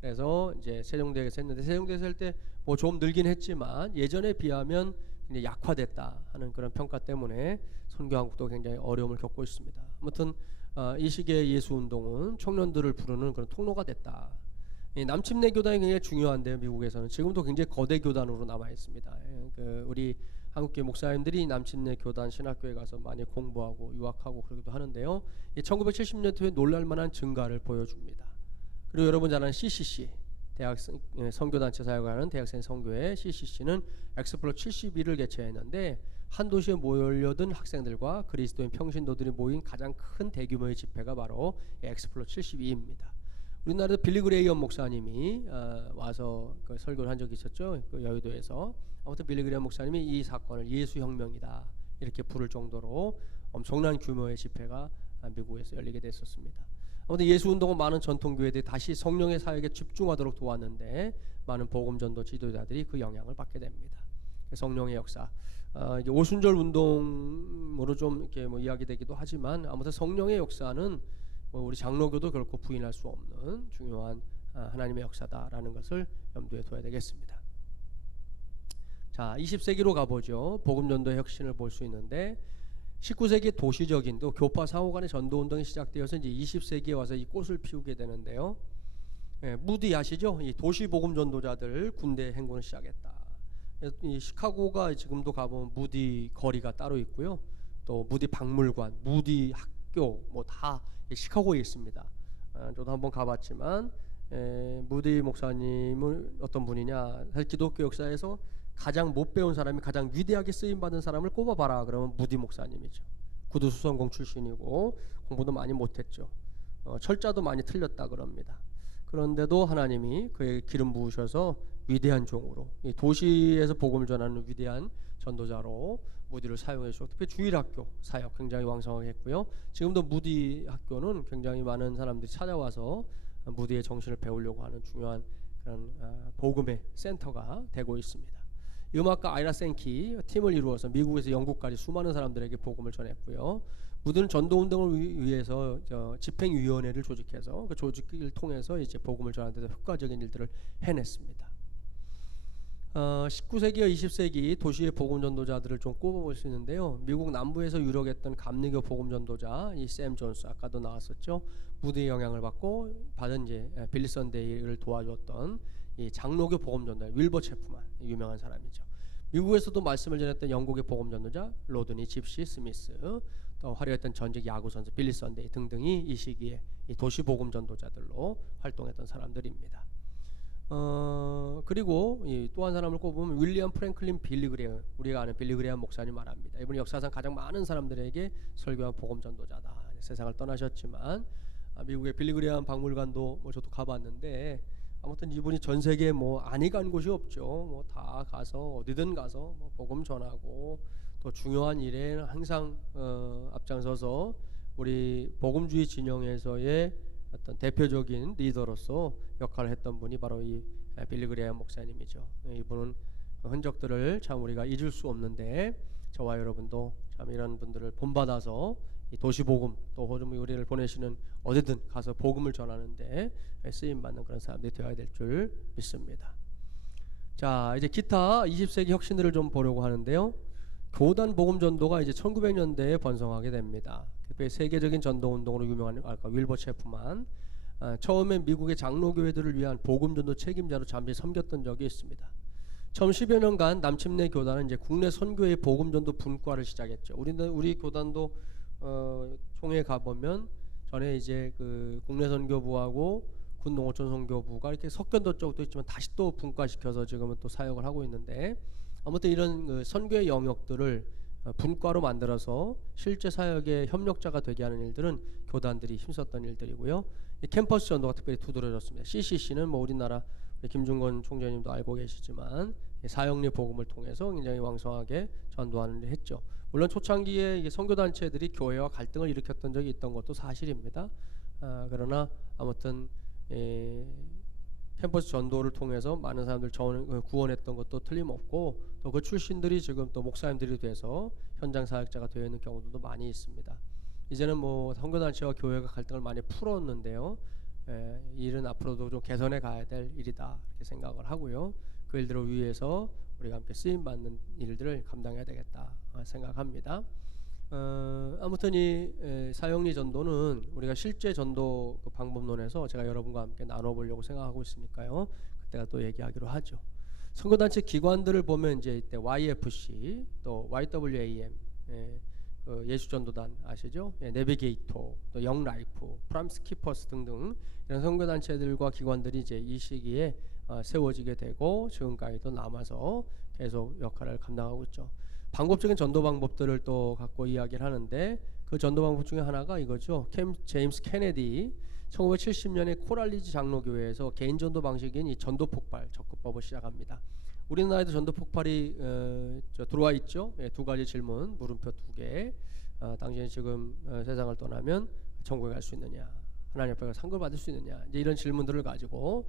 그래서 이제 세종대학에서 했는데, 세종대학에서 할 때 뭐 좀 늘긴 했지만 예전에 비하면 이제 약화됐다 하는 그런 평가 때문에 선교한국도 굉장히 어려움을 겪고 있습니다. 아무튼 이 시기의 예수운동은 청년들을 부르는 그런 통로가 됐다. 이 남침내 교단이 굉장히 중요한데요. 미국에서는 지금도 굉장히 거대 교단으로 남아 있습니다. 우리 한국교 목사님들이 남침내 교단 신학교에 가서 많이 공부하고 유학하고 그러기도 하는데요. 1970년대에 놀랄만한 증가를 보여줍니다. 그리고 여러분 잘 아는 CCC, 대학생 선교단체 사역하는 대학생 선교회 CCC는 엑스플로 72를 개최했는데, 한 도시에 모여든 학생들과 그리스도인 평신도들이 모인 가장 큰 대규모의 집회가 바로 엑스플로 72입니다. 우리나라도 빌리 그레이엄 목사님이 와서 그 설교를 한 적이 있었죠. 그 여의도에서. 아무튼 빌리 그레이엄 목사님이 이 사건을 예수혁명이다 이렇게 부를 정도로 엄청난 규모의 집회가 미국에서 열리게 됐었습니다. 아무튼 예수운동은 많은 전통교회들이 다시 성령의 사역에 집중하도록 도왔는데, 많은 복음전도 지도자들이 그 영향을 받게 됩니다. 성령의 역사, 이제 오순절 운동으로 좀 이렇게 뭐 이야기되기도 하지만, 아무튼 성령의 역사는 뭐 우리 장로교도 결코 부인할 수 없는 중요한 하나님의 역사다라는 것을 염두에 둬야 되겠습니다. 자, 20세기로 가보죠. 복음전도의 혁신을 볼 수 있는데, 19세기 도시적인 또 교파 상호 간의 전도운동이 시작되어서 이제 20세기에 와서 이 꽃을 피우게 되는데요. 무디 아시죠? 이 도시 복음 전도자들 군대 행군을 시작했다. 이 시카고가 지금도 가보면 무디 거리가 따로 있고요. 또 무디 박물관, 무디 학교 뭐 다 시카고에 있습니다. 저도 한번 가봤지만, 무디 목사님은 어떤 분이냐? 사실 기독교 역사에서 가장 못 배운 사람이 가장 위대하게 쓰임받은 사람을 꼽아봐라 그러면 무디 목사님이죠. 구두수성공 출신이고 공부도 많이 못했죠. 철자도 많이 틀렸다 그럽니다. 그런데도 하나님이 그의 기름 부으셔서 위대한 종으로, 이 도시에서 복음을 전하는 위대한 전도자로 무디를 사용해 주셨고, 특히 주일학교 사역 굉장히 왕성하게 했고요. 지금도 무디 학교는 굉장히 많은 사람들이 찾아와서 무디의 정신을 배우려고 하는 중요한 그런 복음의 센터가 되고 있습니다. 음악가 아이라 생키 팀을 이루어서 미국에서 영국까지 수많은 사람들에게 복음을 전했고요. 무디는 전도운동을 위해서 집행위원회를 조직해서 그 조직을 통해서 이제 복음을 전하는 데 효과적인 일들을 해냈습니다. 19세기와 20세기 도시의 복음 전도자들을 좀 꼽아볼 수 있는데요. 미국 남부에서 유력했던 감리교 복음 전도자 이 샘 존스, 아까도 나왔었죠. 무디의 영향을 받은 이제 빌리 선데이를 도와줬던 이 장로교 복음 전도자 윌버 체프만, 유명한 사람이죠. 미국에서도 말씀을 전했던 영국의 복음 전도자 로드니 집시 스미스, 또 화려했던 전직 야구 선수 빌리 선데이 등등이 이 시기에 이 도시 복음 전도자들로 활동했던 사람들입니다. 그리고 또 한 사람을 꼽으면 윌리엄 프랭클린 빌리 그레이엄, 우리가 아는 빌리 그레이엄 목사님 말합니다. 이분이 역사상 가장 많은 사람들에게 설교한 복음 전도자다. 세상을 떠나셨지만 미국의 빌리 그레이엄 박물관도 뭐 저도 가봤는데 아무튼 이분이 전 세계에 뭐 안이 간 곳이 없죠. 뭐 다 가서 어디든 가서 뭐 복음 전하고 또 중요한 일에는 항상 앞장서서 우리 복음주의 진영에서의 어떤 대표적인 리더로서 역할을 했던 분이 바로 이 빌리 그레이엄 목사님이죠. 이분은 흔적들을 참 우리가 잊을 수 없는데 저와 여러분도 참 이런 분들을 본받아서 이 도시복음 또 우리를 보내시는 어디든 가서 복음을 전하는데 쓰임받는 그런 사람들이 되어야 될 줄 믿습니다. 자, 이제 기타 20세기 혁신들을 좀 보려고 하는데요. 교단 복음 전도가 이제 1900년대에 번성하게 됩니다. 특별히 세계적인 전도 운동으로 유명한 윌버 체프만 처음에 미국의 장로교회들을 위한 복음 전도 책임자로 잠시 섬겼던 적이 있습니다. 처음 10여 년간 남침내 교단은 이제 국내 선교의 복음 전도 분과를 시작했죠. 우리 교단도 총회 가보면 전에 이제 그 국내 선교부하고 군농어촌 선교부가 이렇게 섞여던 적도 있지만 다시 또 분과시켜서 지금은 또 사역을 하고 있는데, 아무튼 이런 그 선교의 영역들을 분과로 만들어서 실제 사역의 협력자가 되게 하는 일들은 교단들이 힘썼던 일들이고요. 이 캠퍼스 전도가 특별히 두드러졌습니다. CCC는 뭐 우리나라 김중건 총재님도 알고 계시지만 사역리 복음을 통해서 굉장히 왕성하게 전도하는 일을 했죠. 물론 초창기에 선교단체들이 교회와 갈등을 일으켰던 적이 있던 것도 사실입니다. 그러나 아무튼 캠퍼스 전도를 통해서 많은 사람들 구원했던 것도 틀림없고, 또 그 출신들이 지금 또 목사님들이 돼서 현장 사역자가 되어 있는 경우들도 많이 있습니다. 이제는 뭐 선교단체와 교회가 갈등을 많이 풀었는데요. 이 일은 앞으로도 좀 개선해 가야 될 일이다 이렇게 생각을 하고요. 그 일들을 위해서 우리가 함께 쓰임받는 일들을 감당해야 되겠다 생각합니다. 아무튼 이 사역리 전도는 우리가 실제 전도 그 방법론에서 제가 여러분과 함께 나눠보려고 생각하고 있으니까요. 그때가 또 얘기하기로 하죠. 선교단체 기관들을 보면 이제 이때 YFC 또 YWAM 예수전도단 아시죠? 내비게이터, 또 영라이프, 프람스키퍼스 등등 이런 선교단체들과 기관들이 이제 이 시기에 세워지게 되고 지금까지도 남아서 계속 역할을 감당하고 있죠. 방법적인 전도 방법들을 또 갖고 이야기를 하는데, 그 전도 방법 중에 하나가 이거죠. 제임스 케네디 1970년에 코랄리지 장로교회에서 개인 전도 방식인 이 전도 폭발 접근법을 시작합니다. 우리나라에도 전도 폭발이 들어와 있죠. 두 가지 질문, 물음표 2개. 당신이 지금 세상을 떠나면 천국에 갈 수 있느냐, 하나님 앞에 상급을 받을 수 있느냐, 이제 이런 질문들을 가지고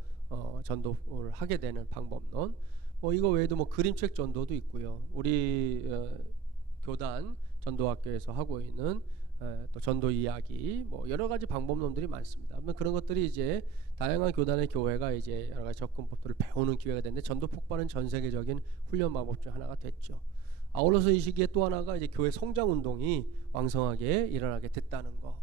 전도를 하게 되는 방법론. 이거 외에도 뭐 그림책 전도도 있고요. 우리 교단 전도학교에서 하고 있는 또 전도 이야기, 뭐 여러 가지 방법론들이 많습니다. 그런 것들이 이제 다양한 교단의 교회가 이제 여러 가지 접근법들을 배우는 기회가 됐는데, 전도 폭발은 전 세계적인 훈련 방법 중 하나가 됐죠. 아울러서 이 시기에 또 하나가 이제 교회 성장 운동이 왕성하게 일어나게 됐다는 거.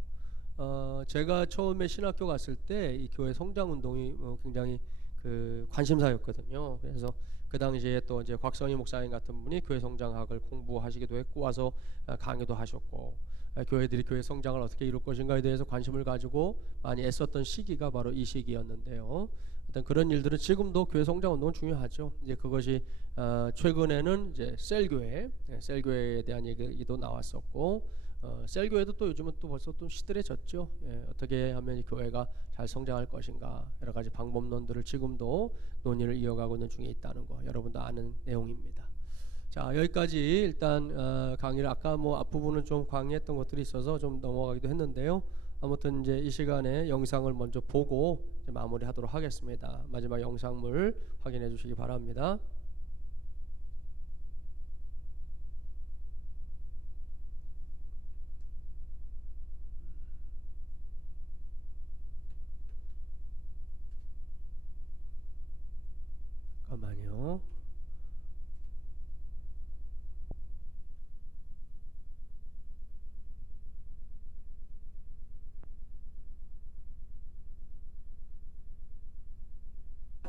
제가 처음에 신학교 갔을 때 이 교회 성장 운동이 굉장히 그 관심사였거든요. 그래서 그 당시에 또 이제 곽성희 목사님 같은 분이 교회 성장학을 공부하시기도 했고 와서 강의도 하셨고, 교회들이 교회 성장을 어떻게 이룰 것인가에 대해서 관심을 가지고 많이 애썼던 시기가 바로 이 시기였는데요. 어떤 그런 일들은 지금도 교회 성장 운동은 중요하죠. 이제 그것이 최근에는 이제 셀교회에 대한 얘기도 나왔었고, 셀교회도 또 요즘은 또 벌써 또 시들해졌죠. 어떻게 하면 이 교회가 잘 성장할 것인가, 여러 가지 방법론들을 지금도 논의를 이어가고 있는 중에 있다는 거 여러분도 아는 내용입니다. 자, 여기까지 일단 강의를 아까 뭐 앞부분은 좀 강의했던 것들이 있어서 좀 넘어가기도 했는데요. 아무튼 이제 이 시간에 영상을 먼저 보고 이제 마무리하도록 하겠습니다. 마지막 영상물 확인해 주시기 바랍니다. 잠깐만요.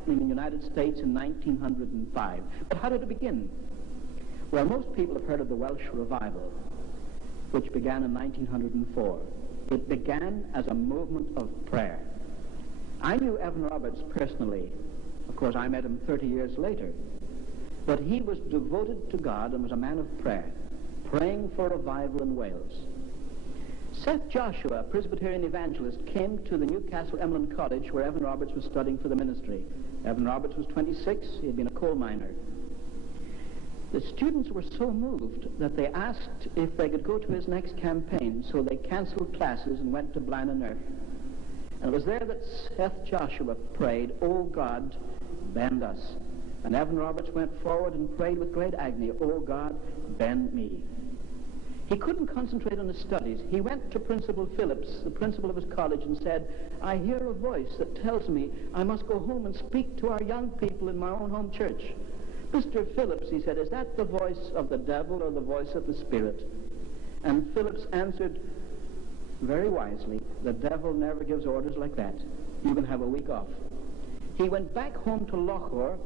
In the United States in 1905. But how did it begin? Well, most people have heard of the Welsh Revival, which began in 1904. It began as a movement of prayer. I knew Evan Roberts personally. Of course, I met him 30 years later. But he was devoted to God and was a man of prayer, praying for revival in Wales. Seth Joshua, a Presbyterian evangelist, came to the Newcastle Emlyn College where Evan Roberts was studying for the ministry. Evan Roberts was 26. He had been a coal miner. The students were so moved that they asked if they could go to his next campaign, so they canceled classes and went to Blantyre. And it was there that Seth Joshua prayed, "O God, bend us." And Evan Roberts went forward and prayed with great agony, "O God, bend me." He couldn't concentrate on his studies. He went to Principal Phillips, the principal of his college, and said, "I hear a voice that tells me I must go home and speak to our young people in my own home church." "Mr. Phillips," he said, "is that the voice of the devil or the voice of the Spirit?" And Phillips answered very wisely, "The devil never gives orders like that. You can have a week off." He went back home to Lochor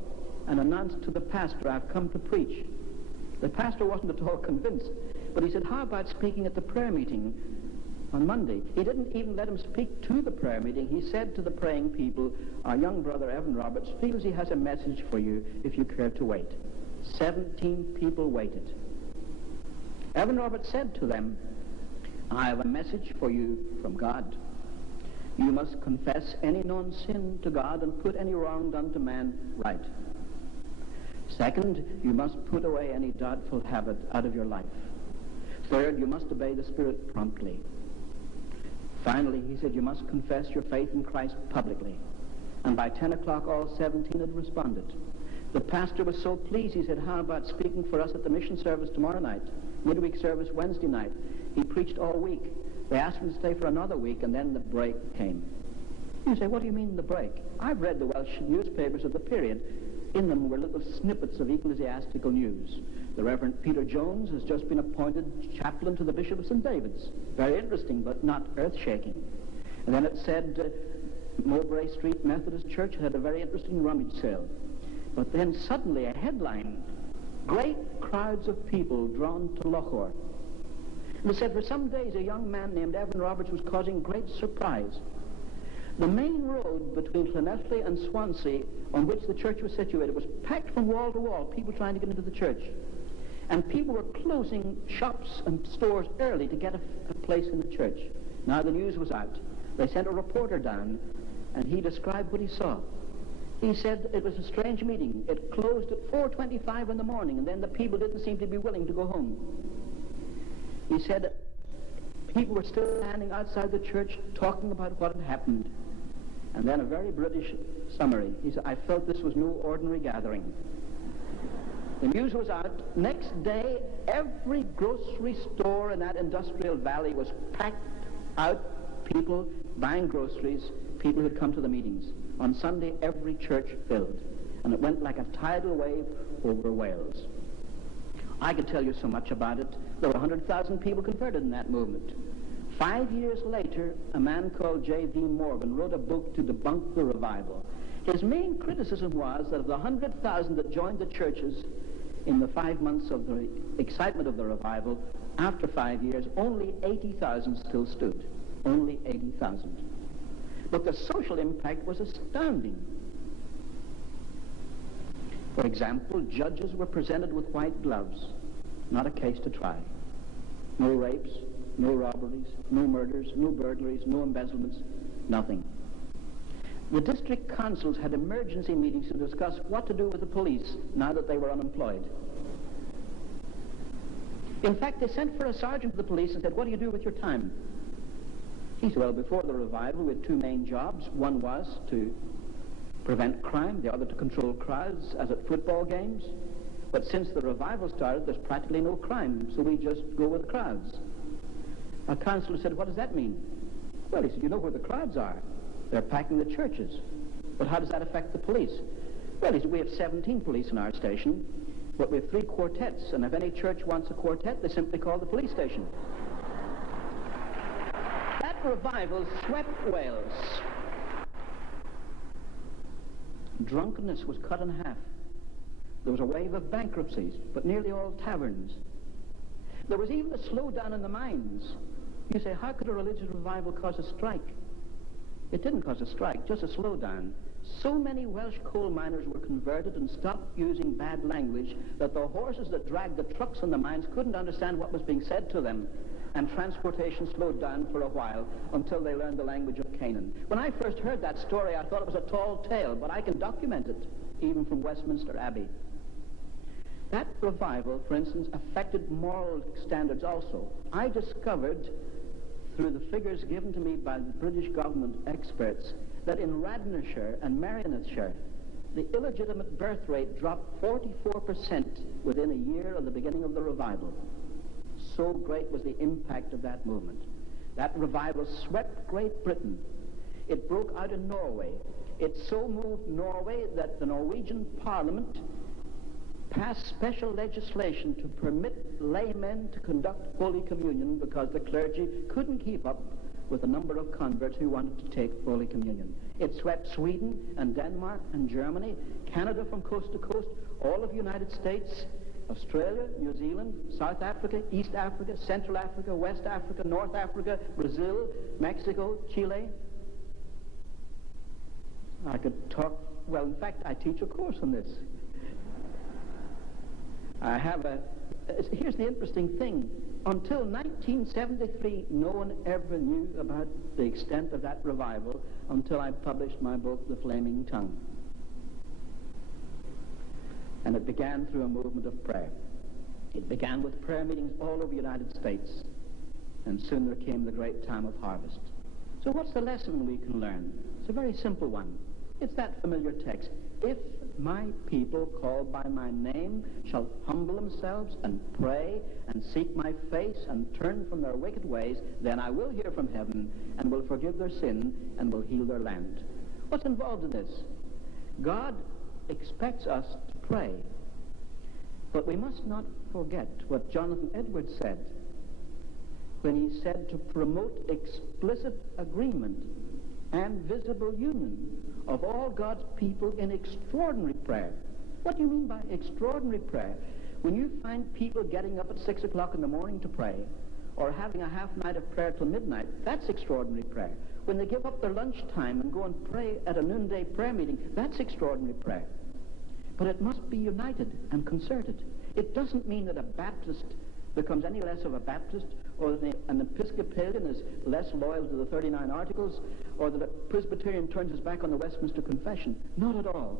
and announced to the pastor, "I've come to preach." The pastor wasn't at all convinced, but he said, "How about speaking at the prayer meeting on Monday?" He didn't even let him speak to the prayer meeting. He said to the praying people, "Our young brother Evan Roberts feels he has a message for you if you care to wait." 17 people waited. Evan Roberts said to them, "I have a message for you from God. You must confess any known sin to God and put any wrong done to man right. Second, you must put away any doubtful habit out of your life. Third, you must obey the Spirit promptly. Finally," he said, "you must confess your faith in Christ publicly." And by 10 o'clock, all 17 had responded. The pastor was so pleased, he said, "How about speaking for us at the mission service tomorrow night, midweek service Wednesday night?" He preached all week. They asked him to stay for another week, and then the break came. You say, "What do you mean the break?" I've read the Welsh newspapers of the period. In them were little snippets of ecclesiastical news. The Reverend Peter Jones has just been appointed chaplain to the Bishop of St. David's. Very interesting, but not earth-shaking. And then it said Mowbray Street Methodist Church had a very interesting rummage sale. But then suddenly a headline, "Great crowds of people drawn to Lochor." And it said for some days a young man named Evan Roberts was causing great surprise. The main road between Llanelli and Swansea, on which the church was situated, was packed from wall to wall, people trying to get into the church. And people were closing shops and stores early to get a place in the church. Now the news was out. They sent a reporter down, and he described what he saw. He said it was a strange meeting. It closed at 4:25 in the morning, and then the people didn't seem to be willing to go home. He said people were still standing outside the church talking about what had happened. And then a very British summary. He said, "I felt this was no ordinary gathering." The news was out. Next day, every grocery store in that industrial valley was packed out, people buying groceries, people who had come to the meetings. On Sunday, every church filled. And it went like a tidal wave over Wales. I could tell you so much about it. There were 100,000 people converted in that movement. 5 years later, a man called J.V. Morgan wrote a book to debunk the revival. His main criticism was that of the 100,000 that joined the churches in the 5 months of the excitement of the revival, after 5 years, only 80,000 still stood. Only 80,000. But the social impact was astounding. For example, judges were presented with white gloves, not a case to try. No rapes, no robberies, no murders, no burglaries, no embezzlements, nothing. The district councils had emergency meetings to discuss what to do with the police now that they were unemployed. In fact, they sent for a sergeant of the police and said, "What do you do with your time?" He said, "Well, before the revival, we had two main jobs. One was to prevent crime, the other to control crowds, as at football games. But since the revival started, there's practically no crime, so we just go with the crowds." A councillor said, "What does that mean?" Well, he said, "You know where the crowds are. They're packing the churches. But how does that affect the police?" Well, he said, "We have 17 police in our station, but we have 3 quartets, and if any church wants a quartet, they simply call the police station." That revival swept Wales. Drunkenness was cut in half. There was a wave of bankruptcies, but nearly all taverns. There was even a slowdown in the mines. You say, how could a religious revival cause a strike? It didn't cause a strike, just a slowdown. So many Welsh coal miners were converted and stopped using bad language that the horses that dragged the trucks in the mines couldn't understand what was being said to them. and transportation slowed down for a while until they learned the language of Canaan. When I first heard that story, I thought it was a tall tale, but I can document it, even from Westminster Abbey. That revival, for instance, affected moral standards also. I discovered, through the figures given to me by the British government experts, that in Radnorshire and Merionethshire, the illegitimate birth rate dropped 44% within a year of the beginning of the revival. So great was the impact of that movement. That revival swept Great Britain. It broke out in Norway. It so moved Norway that the Norwegian Parliament passed special legislation to permit laymen to conduct Holy Communion because the clergy couldn't keep up with the number of converts who wanted to take Holy Communion. It swept Sweden and Denmark and Germany, Canada from coast to coast, all of the United States, Australia, New Zealand, South Africa, East Africa, Central Africa, West Africa, North Africa, Brazil, Mexico, Chile. I could talk, well, in fact, I teach a course on this. Here's the interesting thing. Until 1973, no one ever knew about the extent of that revival until I published my book, The Flaming Tongue. And it began through a movement of prayer. It began with prayer meetings all over the United States. And soon there came the great time of harvest. So what's the lesson we can learn? It's a very simple one. It's that familiar text. If my people called by my name shall humble themselves and pray and seek my face and turn from their wicked ways, then I will hear from heaven and will forgive their sin and will heal their land. What's involved in this? God expects us to pray, but we must not forget what Jonathan Edwards said when he said to promote explicit agreement and visible union of all God's people in extraordinary prayer. What do you mean by extraordinary prayer? When you find people getting up at 6 o'clock in the morning to pray, or having a half night of prayer till midnight, that's extraordinary prayer. When they give up their lunchtime and go and pray at a noonday prayer meeting, that's extraordinary prayer. But it must be united and concerted. It doesn't mean that a Baptist becomes any less of a Baptist, or that an Episcopalian is less loyal to the 39 Articles, or that a Presbyterian turns his back on the Westminster Confession. Not at all.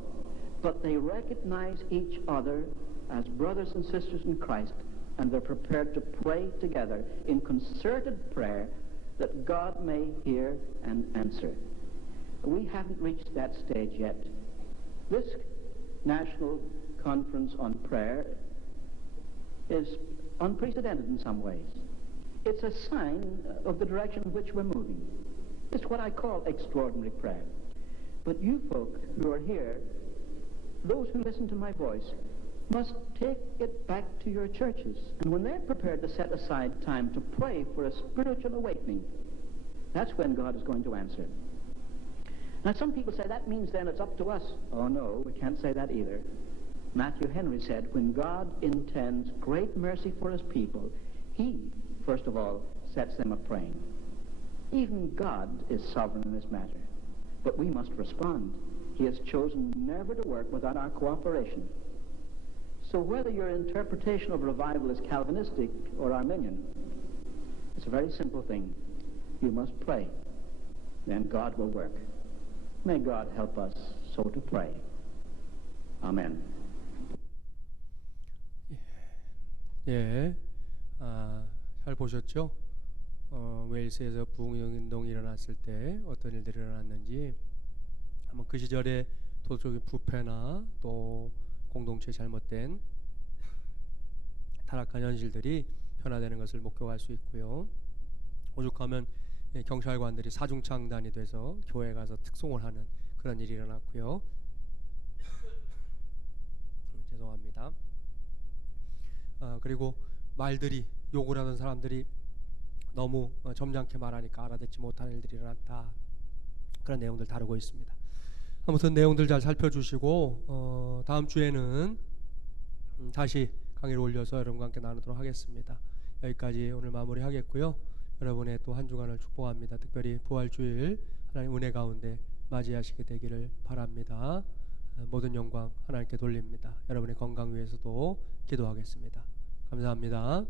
But they recognize each other as brothers and sisters in Christ, and they're prepared to pray together in concerted prayer that God may hear and answer. We haven't reached that stage yet. This National Conference on Prayer is unprecedented in some ways. It's a sign of the direction in which we're moving. It's what I call extraordinary prayer. But you folk who are here, those who listen to my voice, must take it back to your churches. And when they're prepared to set aside time to pray for a spiritual awakening, that's when God is going to answer. Now some people say that means then it's up to us. Oh no, we can't say that either. Matthew Henry said, when God intends great mercy for his people, he, first of all, sets them a-praying. Even God is sovereign in this matter. But we must respond. He has chosen never to work without our cooperation. So whether your interpretation of revival is Calvinistic or Arminian, it's a very simple thing. You must pray. Then God will work. May God help us so to pray. Amen. 예, 잘 보셨죠? 웨일스에서 부흥운동이 일어났을 때 어떤 일들이 일어났는지, 한번 그 시절의 도덕적인 부패나 또 공동체의 잘못된 타락한 현실들이 변화되는 것을 목격할 수 있고요. 오죽하면 경찰관들이 사중창단이 돼서 교회에 가서 특송을 하는 그런 일이 일어났고요. 죄송합니다. 그리고 말들이, 욕을 하던 사람들이 너무 점잖게 말하니까 알아듣지 못하는 일들이 일어났다. 그런 내용들 다루고 있습니다. 아무튼 내용들 잘 살펴주시고 다음 주에는 다시 강의를 올려서 여러분과 함께 나누도록 하겠습니다. 여기까지 오늘 마무리하겠고요. 여러분의 또 한 주간을 축복합니다. 특별히 부활주일 하나님 은혜 가운데 맞이하시게 되기를 바랍니다. 모든 영광 하나님께 돌립니다. 여러분의 건강 위해서도 기도하겠습니다. 감사합니다.